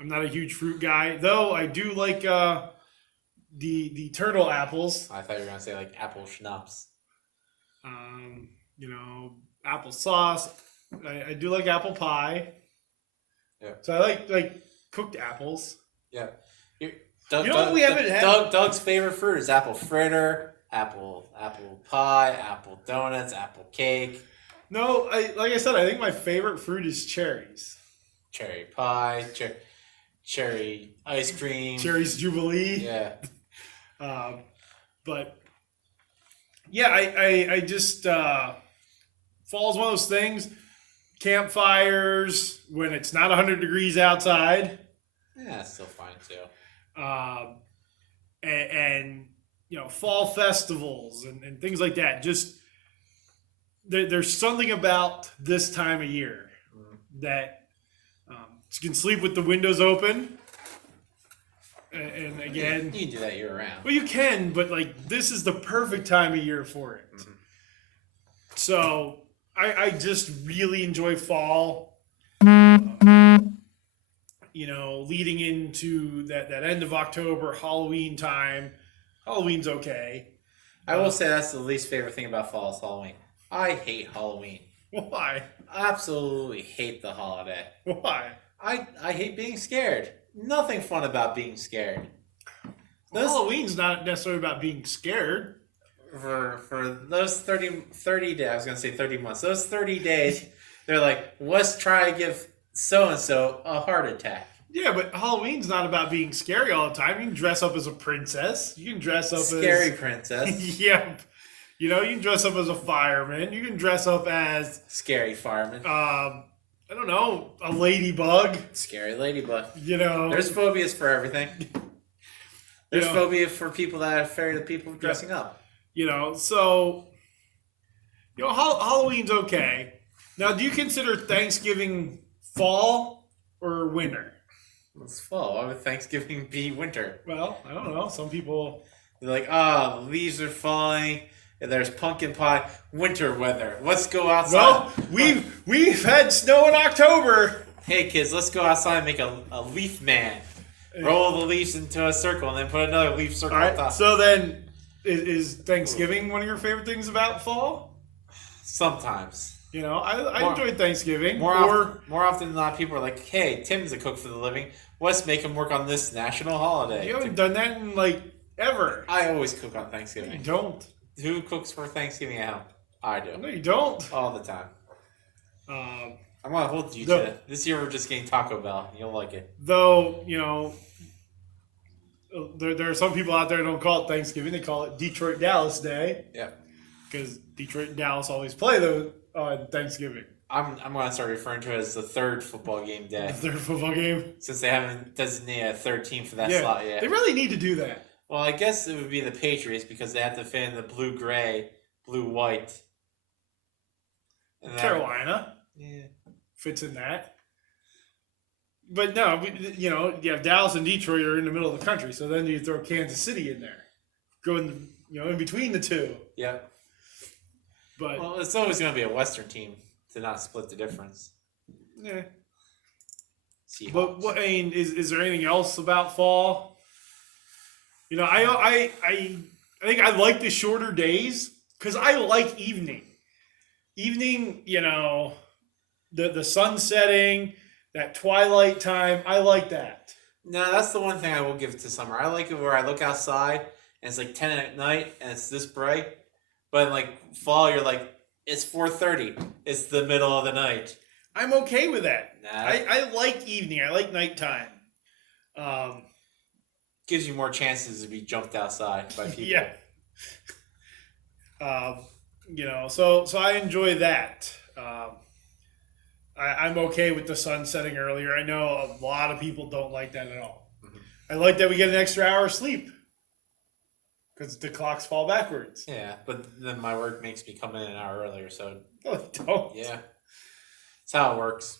I'm not a huge fruit guy, though. I do like the turtle apples. I thought you were gonna say like apple schnapps. You know, applesauce. I do like apple pie. Yeah. So I like cooked apples. Yeah. Doug's favorite fruit is apple fritter. Apple pie, apple donuts, apple cake. No, like I said, I think my favorite fruit is cherries. Cherry pie, cherry ice cream. Cherries Jubilee. Yeah. But yeah, I just fall's one of those things. Campfires when it's not 100 degrees outside. Yeah, it's still fine too. And you know, fall festivals and things like that. Just there's something about this time of year that you can sleep with the windows open. And again, you can do that year round. Well, you can, but like this is the perfect time of year for it. So I just really enjoy fall. You know, leading into that end of October, Halloween time. Halloween's okay. I will say that's the least favorite thing about fall is Halloween. I hate Halloween. Why? absolutely hate the holiday. Why? I hate being scared. Nothing fun about being scared. Halloween's not necessarily about being scared. For those 30 days, I was going to say 30 months. Those 30 days, they're like, let's try to give so-and-so a heart attack. Yeah, but Halloween's not about being scary all the time. You can dress up as a princess. You can dress up Scary as... princess. Yeah. You know, you can dress up as a fireman. You can dress up as... Scary fireman. I don't know, a ladybug. Scary ladybug. You know. There's phobias for everything. There's phobia for people that are afraid of people dressing up. You know, so... You know, Halloween's okay. Now, do you consider Thanksgiving fall or winter? It's fall. Why would Thanksgiving be winter? Well, I don't know. Some people... They're like, the leaves are falling... And there's pumpkin pie, winter weather. Let's go outside. Well, we've had snow in October. Hey kids, let's go outside and make a leaf man. Roll the leaves into a circle and then put another leaf circle on top. So then, is Thanksgiving one of your favorite things about fall? Sometimes. You know, I enjoy Thanksgiving. More often than not, people are like, hey, Tim's a cook for the living. Let's make him work on this national holiday. You haven't done that in, like, ever. I always cook on Thanksgiving. You don't. Who cooks for Thanksgiving at home? I do. No, you don't. All the time. I'm going to hold you to it. This year we're just getting Taco Bell. You'll like it. Though, you know, there are some people out there who don't call it Thanksgiving. They call it Detroit-Dallas Day. Yeah. Because Detroit and Dallas always play on Thanksgiving. I'm going to start referring to it as the third football game day. The third football game? Since they haven't designated a third team for that slot yet. They really need to do that. Well, I guess it would be the Patriots because they have to fit in the blue-gray, blue-white. Carolina. Yeah. Fits in that. But no, you know, Dallas and Detroit are in the middle of the country, so then you throw Kansas City in there. Going, in between the two. Yeah. But well, it's always going to be a Western team to not split the difference. Yeah. Seahawks. But what, I mean, is there anything else about fall? You know, I think I like the shorter days because I like evening. Evening, you know, the sun setting, that twilight time, I like that. No, that's the one thing I will give to summer. I like it where I look outside and it's like 10 at night and it's this bright. But in like fall, you're like, it's 4:30. It's the middle of the night. I'm okay with that. Nah. I like evening. I like nighttime. Gives you more chances to be jumped outside by people. Yeah. You know, so I enjoy that. I'm okay with the sun setting earlier. I know a lot of people don't like that at all. Mm-hmm. I like that we get an extra hour of sleep because the clocks fall backwards. Yeah, but then my work makes me come in an hour earlier, so... No, they don't. Yeah. That's how it works.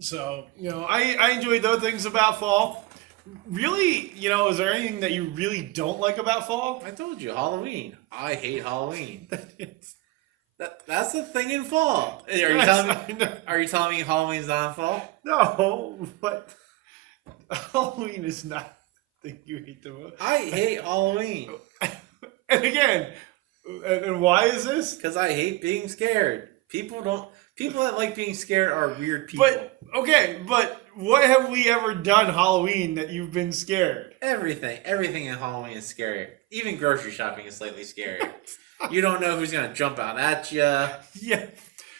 So, you know, I enjoy those things about fall. Really, you know, is there anything that you really don't like about fall? I told you, Halloween. I hate Halloween. That's the thing in fall. Are you telling me Halloween's not in fall? No, but Halloween is not the thing you hate the most. I hate Halloween. And again, and why is this? Because I hate being scared. People that like being scared are weird people. But what have we ever done Halloween that you've been scared? Everything in Halloween is scary. Even grocery shopping is slightly scary. You don't know who's gonna jump out at you. Yeah.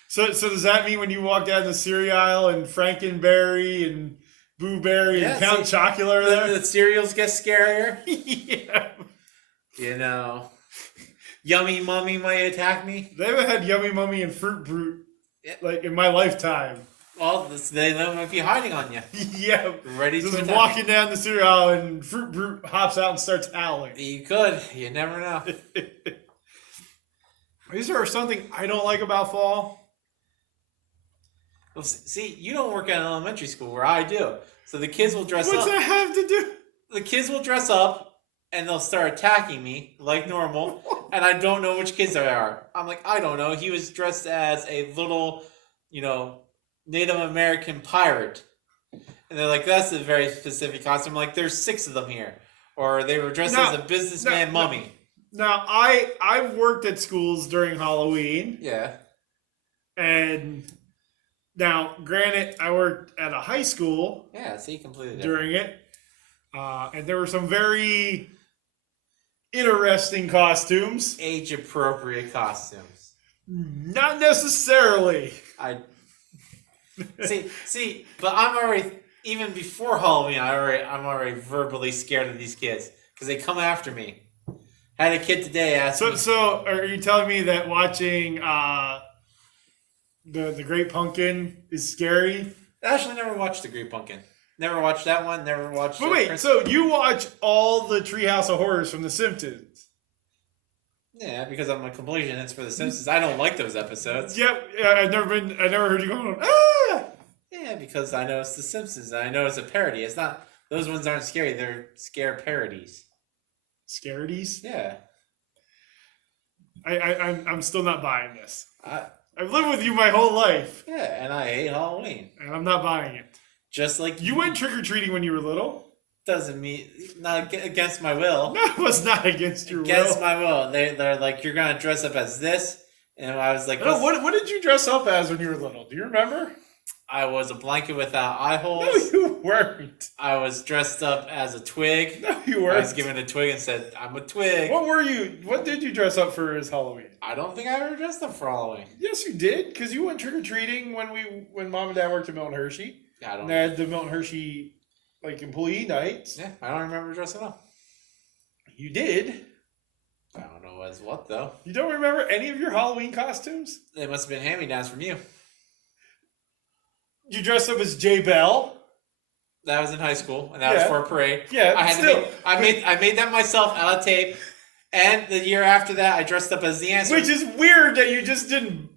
So does that mean when you walk down the cereal aisle and Frankenberry and Boo Berry and Count Chocula are there? The cereals get scarier. Yeah. You know, Yummy Mummy might attack me. They haven't had Yummy Mummy and Fruit Brute like in my lifetime. Well, they might be hiding on you. Yeah. Ready to attack. Walking down the cereal aisle and Fruit Brute hops out and starts howling. You could. You never know. Is there something I don't like about fall? Well, see, you don't work at an elementary school where I do. So the kids will dress up. What's that have to do? The kids will dress up and they'll start attacking me like normal. And I don't know which kids they are. I'm like, I don't know. He was dressed as a little, Native American pirate. And they're like, that's a very specific costume. I'm like, there's 6 of them here. Or they were dressed as a businessman mummy. Now, I've worked at schools during Halloween. Yeah. And Now, granted, I worked at a high school Yeah, see, completely different. during it, and there were some very interesting costumes. Age appropriate costumes. Not necessarily. I see, but I'm already even before Halloween. I'm already verbally scared of these kids because they come after me. Had a kid today ask me. So are you telling me that watching the Great Pumpkin is scary? I actually never watched the Great Pumpkin. Never watched that one. Never watched. But wait, so you watch all the Treehouse of Horrors from The Simpsons? Yeah, because I'm a completionist for The Simpsons. I don't like those episodes. Yep, I never heard you going, ah! Yeah, because I know it's The Simpsons and I know it's a parody. It's not. Those ones aren't scary. They're scare parodies. Scarities? Yeah. I'm still not buying this. I've lived with you my whole life. Yeah, and I hate Halloween. And I'm not buying it. Just like you went trick-or-treating when you were little? Doesn't mean not against my will. No, it was not against your will. Against my will. They're like, you're gonna dress up as this, and I was like, no, what did you dress up as when you were little? Do you remember? I was a blanket without eye holes. No, you weren't. I was dressed up as a twig. No, you weren't. I was given a twig and said, I'm a twig. What were you? What did you dress up for as Halloween? I don't think I ever dressed up for Halloween. Yes, you did, because you went trick-or-treating when Mom and Dad worked at Milton Hershey. Yeah, I don't. And they had the Milton Hershey employee nights. Yeah, I don't remember dressing up. You did. I don't know as what though. You don't remember any of your Halloween costumes? They must have been hand-me-downs from you. You dressed up as Jay Bell. That was in high school, and that was for a parade. Yeah, I made that myself out of tape. And the year after that, I dressed up as the answer. Which is weird that you just didn't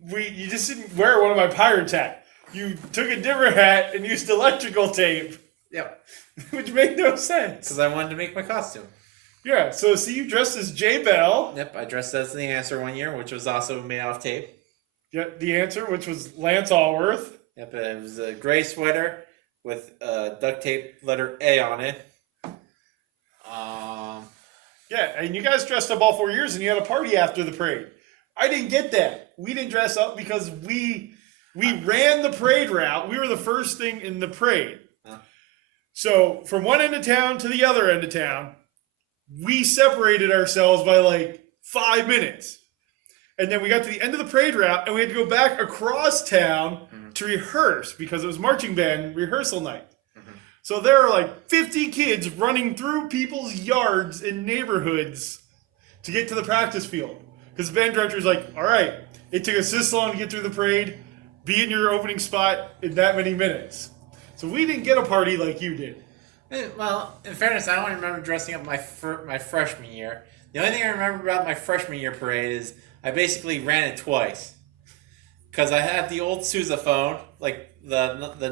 wear one of my pirates hat. You took a different hat and used electrical tape. Yep. Which made no sense. Because I wanted to make my costume. Yeah, so see, you dressed as Jay Bell. Yep, I dressed as the answer one year, which was also made off tape. Yeah, the answer, which was Lance Allworth. Yep, it was a gray sweater with duct tape letter A on it. Yeah, and you guys dressed up all 4 years, and you had a party after the parade. I didn't get that. We didn't dress up because we ran the parade route. We were the first thing in the parade. Huh. So from one end of town to the other end of town, we separated ourselves by 5 minutes. And then we got to the end of the parade route, and we had to go back across town to rehearse because it was marching band rehearsal night. So there are 50 kids running through people's yards and neighborhoods to get to the practice field. Because the band director's like, all right, it took us this long to get through the parade. Be in your opening spot in that many minutes. So we didn't get a party like you did. Well, in fairness, I don't remember dressing up my freshman year. The only thing I remember about my freshman year parade is I basically ran it twice. Because I had the old sousaphone, the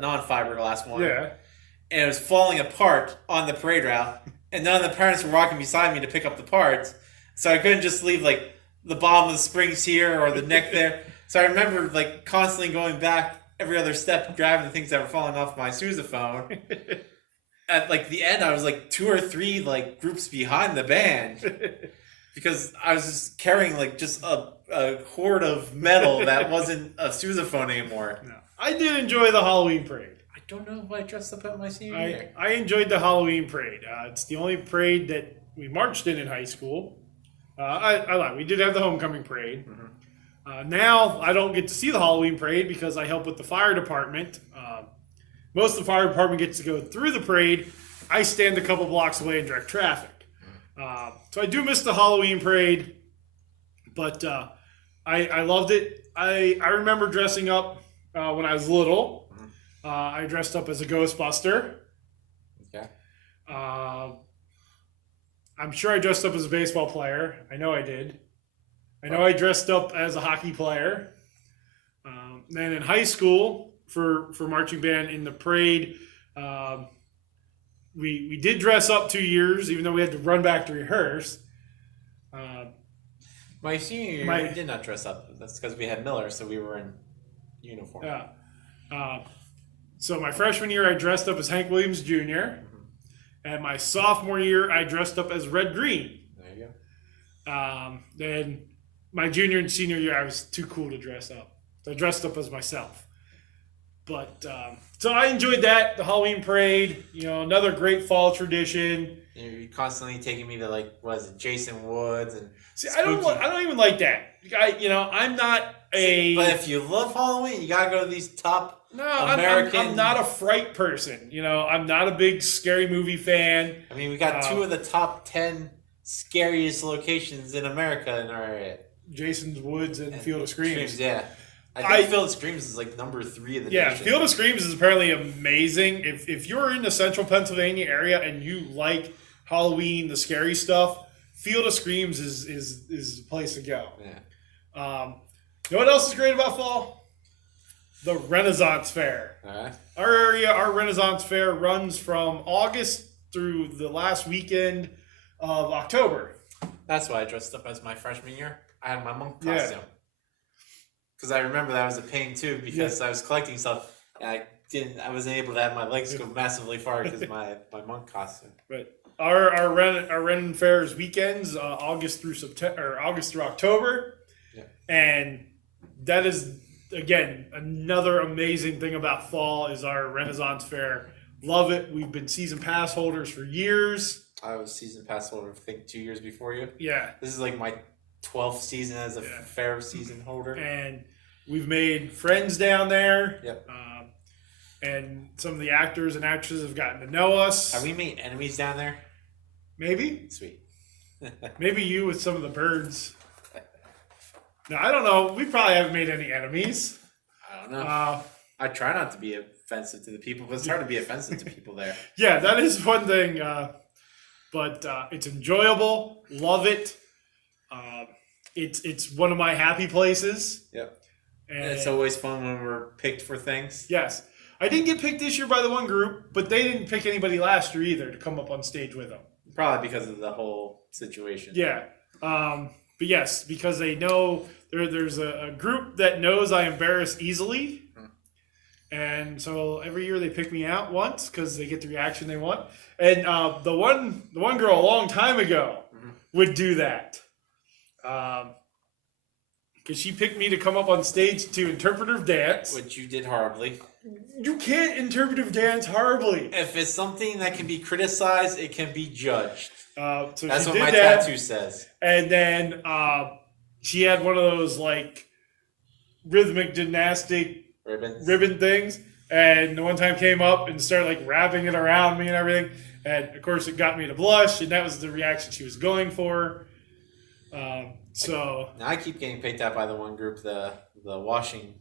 non-fiberglass one. Yeah. And it was falling apart on the parade route. And none of the parents were walking beside me to pick up the parts. So I couldn't just leave the bottom of the springs here or the neck there. So I remember constantly going back every other step, grabbing the things that were falling off my sousaphone. At the end, I was 2 or 3 groups behind the band. Because I was just carrying just a hoard of metal that wasn't a sousaphone anymore. No. I did enjoy the Halloween parade. I don't know if I dressed up at my senior year. I enjoyed the Halloween parade. It's the only parade that we marched in high school. I lied. We did have the homecoming parade. Mm-hmm. Now I don't get to see the Halloween parade because I help with the fire department. Most of the fire department gets to go through the parade. I stand a couple blocks away and direct traffic. So I do miss the Halloween parade, but I loved it. I remember dressing up when I was little. I dressed up as a Ghostbuster. Okay. I'm sure I dressed up as a baseball player. I know I did. I know I dressed up as a hockey player. Then in high school, for marching band in the parade, we did dress up 2 years, even though we had to run back to rehearse. My senior year, we did not dress up. That's because we had Miller, so we were in uniform. Yeah. So my freshman year, I dressed up as Hank Williams Jr. Mm-hmm. And my sophomore year, I dressed up as Red Green. There you go. Then my junior and senior year, I was too cool to dress up. So I dressed up as myself. But so I enjoyed that. The Halloween parade, another great fall tradition. You're constantly taking me to Jason Woods and. See, I don't even like that. I'm not a. But if you love Halloween, you gotta go to these top No, American. I'm not a fright person. I'm not a big scary movie fan. I mean, we got 2 of the top 10 scariest locations in America in our area. Jason's Woods and Field of Screams. Yeah. I think Field of Screams is number 3 in the nation. Field of Screams is apparently amazing. If you're in the central Pennsylvania area and you like Halloween, the scary stuff, Field of Screams is the place to go. Yeah. You know what else is great about fall? The Renaissance Fair. Alright. Our area, our Renaissance Fair runs from August through the last weekend of October. That's why I dressed up as my freshman year. I had my monk costume. Because I remember that was a pain too, because I was collecting stuff and I wasn't able to have my legs go massively far because my monk costume. But our Ren Fairs weekends, August through October, and that is again another amazing thing about fall is our Renaissance Fair. Love it. We've been season pass holders for years. I was season pass holder, I think 2 years before you. Yeah, this is my 12th season as a fair season holder, and we've made friends down there. Yep. And some of the actors and actresses have gotten to know us. Have we made enemies down there? Maybe. Sweet. Maybe you with some of the birds. No, I don't know. We probably haven't made any enemies. I don't know. I try not to be offensive to the people, but it's hard to be offensive to people there. Yeah, that is one thing. But it's enjoyable. Love it. It's one of my happy places. Yep. And it's always fun when we're picked for things. Yes. I didn't get picked this year by the one group, but they didn't pick anybody last year either to come up on stage with them. Probably because of the whole situation. Yeah. But yes, because they know there's a group that knows I embarrass easily. And so every year they pick me out once because they get the reaction they want. And the one girl a long time ago would do that. Because she picked me to come up on stage to interpretive dance. Which you did horribly. You can't interpretive dance horribly. If it's something that can be criticized, it can be judged. So that's she what did my that, tattoo says. And then she had one of those rhythmic gymnastic ribbon things. And the one time came up and started wrapping it around me and everything. And of course it got me to blush, and that was the reaction she was going for. So now I keep getting picked out by the one group, the washing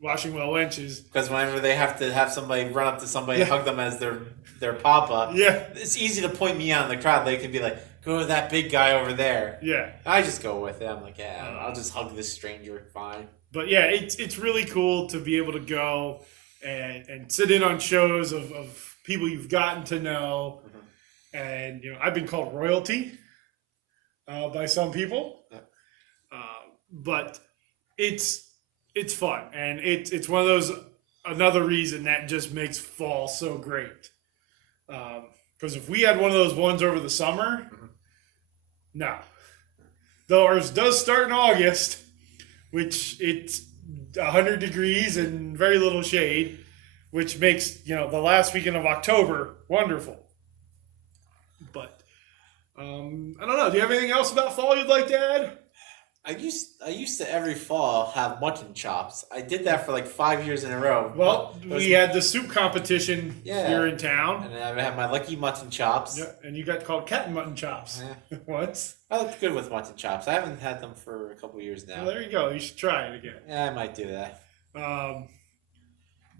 well wenches. Because whenever they have to have somebody run up to somebody and hug them as their papa, it's easy to point me out in the crowd. They can be like, go with that big guy over there. Yeah. I just go with it. I'm like, I'll just hug this stranger, fine. But yeah, it's really cool to be able to go and sit in on shows of people you've gotten to know. And I've been called royalty by some people. But it's fun, and it's one of those, another reason that just makes fall so great. Because if we had one of those ones over the summer, no. Though ours does start in August, which it's 100 degrees and very little shade, which makes the last weekend of October wonderful. But I don't know. Do you have anything else about fall you'd like to add? I used to every fall have mutton chops. I did that for 5 years in a row. Well, we had the soup competition here in town. And I had my lucky mutton chops. Yeah, and you got called cat and mutton chops once. I looked good with mutton chops. I haven't had them for a couple years now. Well, there you go. You should try it again. Yeah, I might do that.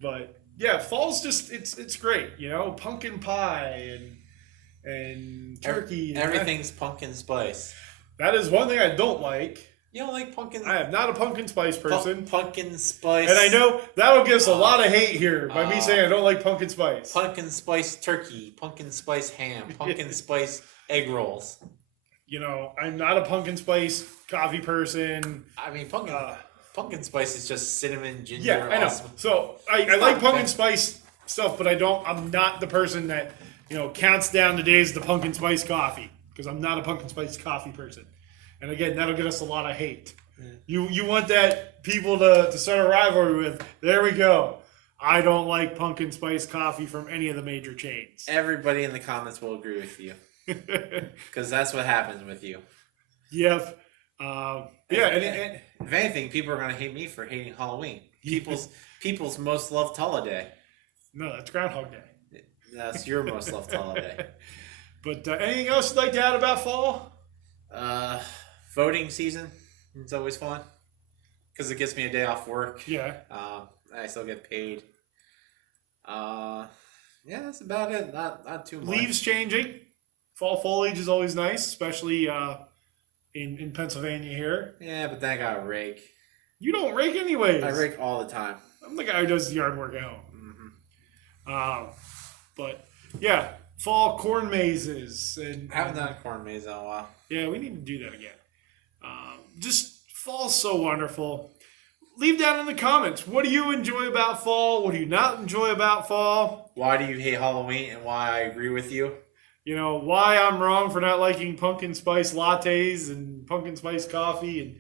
But yeah, fall's just it's great. Pumpkin pie and turkey. Everything's pumpkin spice. That is one thing I don't like. You don't like pumpkin? I am not a pumpkin spice person. Pumpkin spice. And I know that'll give us a lot of hate here by me saying I don't like pumpkin spice. Pumpkin spice turkey, pumpkin spice ham, pumpkin spice egg rolls. I'm not a pumpkin spice coffee person. I mean, pumpkin spice is just cinnamon, ginger. Yeah, I know. So I like pumpkin spice stuff, but I'm not the person that counts down the days of the pumpkin spice coffee, because I'm not a pumpkin spice coffee person. And again, that'll get us a lot of hate. You want that people to start a rivalry with. There we go. I don't like pumpkin spice coffee from any of the major chains. Everybody in the comments will agree with you. Because that's what happens with you. Yep. If anything, people are going to hate me for hating Halloween. People's most loved holiday. No, that's Groundhog Day. That's your most loved holiday. But anything else you'd like to add about fall? Voting season. It's always fun. Because it gets me a day off work. Yeah. I still get paid. Yeah, that's about it. Not too much. Leaves changing. Fall foliage is always nice, especially in Pennsylvania here. Yeah, but then I got to rake. You don't rake anyways. I rake all the time. I'm the guy who does the yard work at home. Mm-hmm. But yeah, fall corn mazes. And I haven't done a corn maze in a while. Yeah, we need to do that again. Just fall's so wonderful. Leave down in the comments. What do you enjoy about fall? What do you not enjoy about fall? Why do you hate Halloween and why I agree with you? You know, why I'm wrong for not liking pumpkin spice lattes and pumpkin spice coffee. And,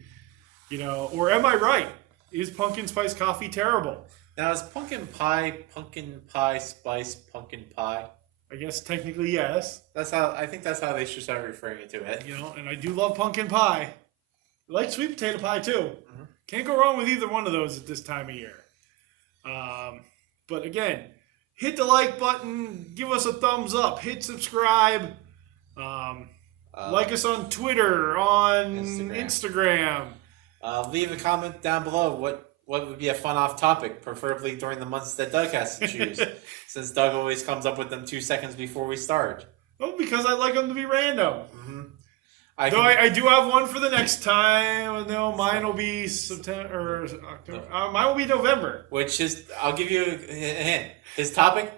you know, or am I right? Is pumpkin spice coffee terrible? Now, is pumpkin pie spice pumpkin pie? I guess technically yes. I think that's how they should start referring to it. You know, and I do love pumpkin pie. I like sweet potato pie too. Mm-hmm. Can't go wrong with either one of those at this time of year. But again, hit the like button, give us a thumbs up, hit subscribe, like us on Twitter, on Instagram. Leave a comment down below what would be a fun off topic, preferably during the months that Doug has to choose, since Doug always comes up with them 2 seconds before we start. Oh, because I like them to be random. Mm-hmm. I do have one for the next time. No, mine will be September or October. Mine will be November. Which is, I'll give you a hint. His topic,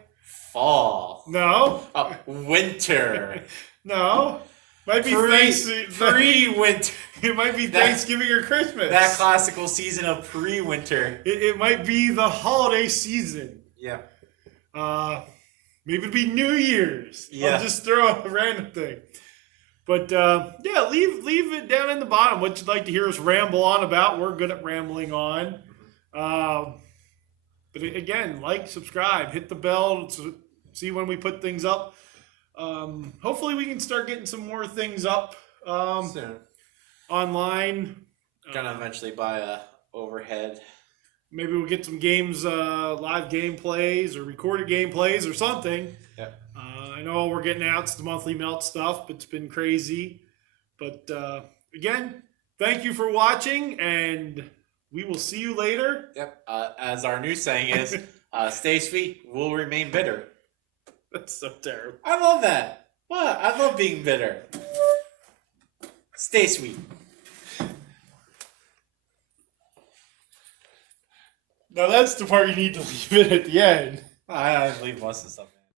fall. No. Winter. No. Might be pre-winter. It might be Thanksgiving or Christmas. That classical season of pre-winter. It might be the holiday season. Yeah. Maybe it'll be New Year's. Yeah. I'll just throw a random thing. But yeah, leave it down in the bottom what you'd like to hear us ramble on about. We're good at rambling on. But again, like, subscribe, hit the bell to see when we put things up. Hopefully we can start getting some more things up soon. Online. Gonna eventually buy a overhead. Maybe we'll get some games, live gameplays or recorded gameplays or something. Yeah. I know we're getting out to the monthly melt stuff, but it's been crazy. But again, thank you for watching, and we will see you later. Yep. As our new saying is, stay sweet, we'll remain bitter. That's so terrible. I love that. What? I love being bitter. Stay sweet. Now that's the part you need to leave it at the end. I leave most of the stuff.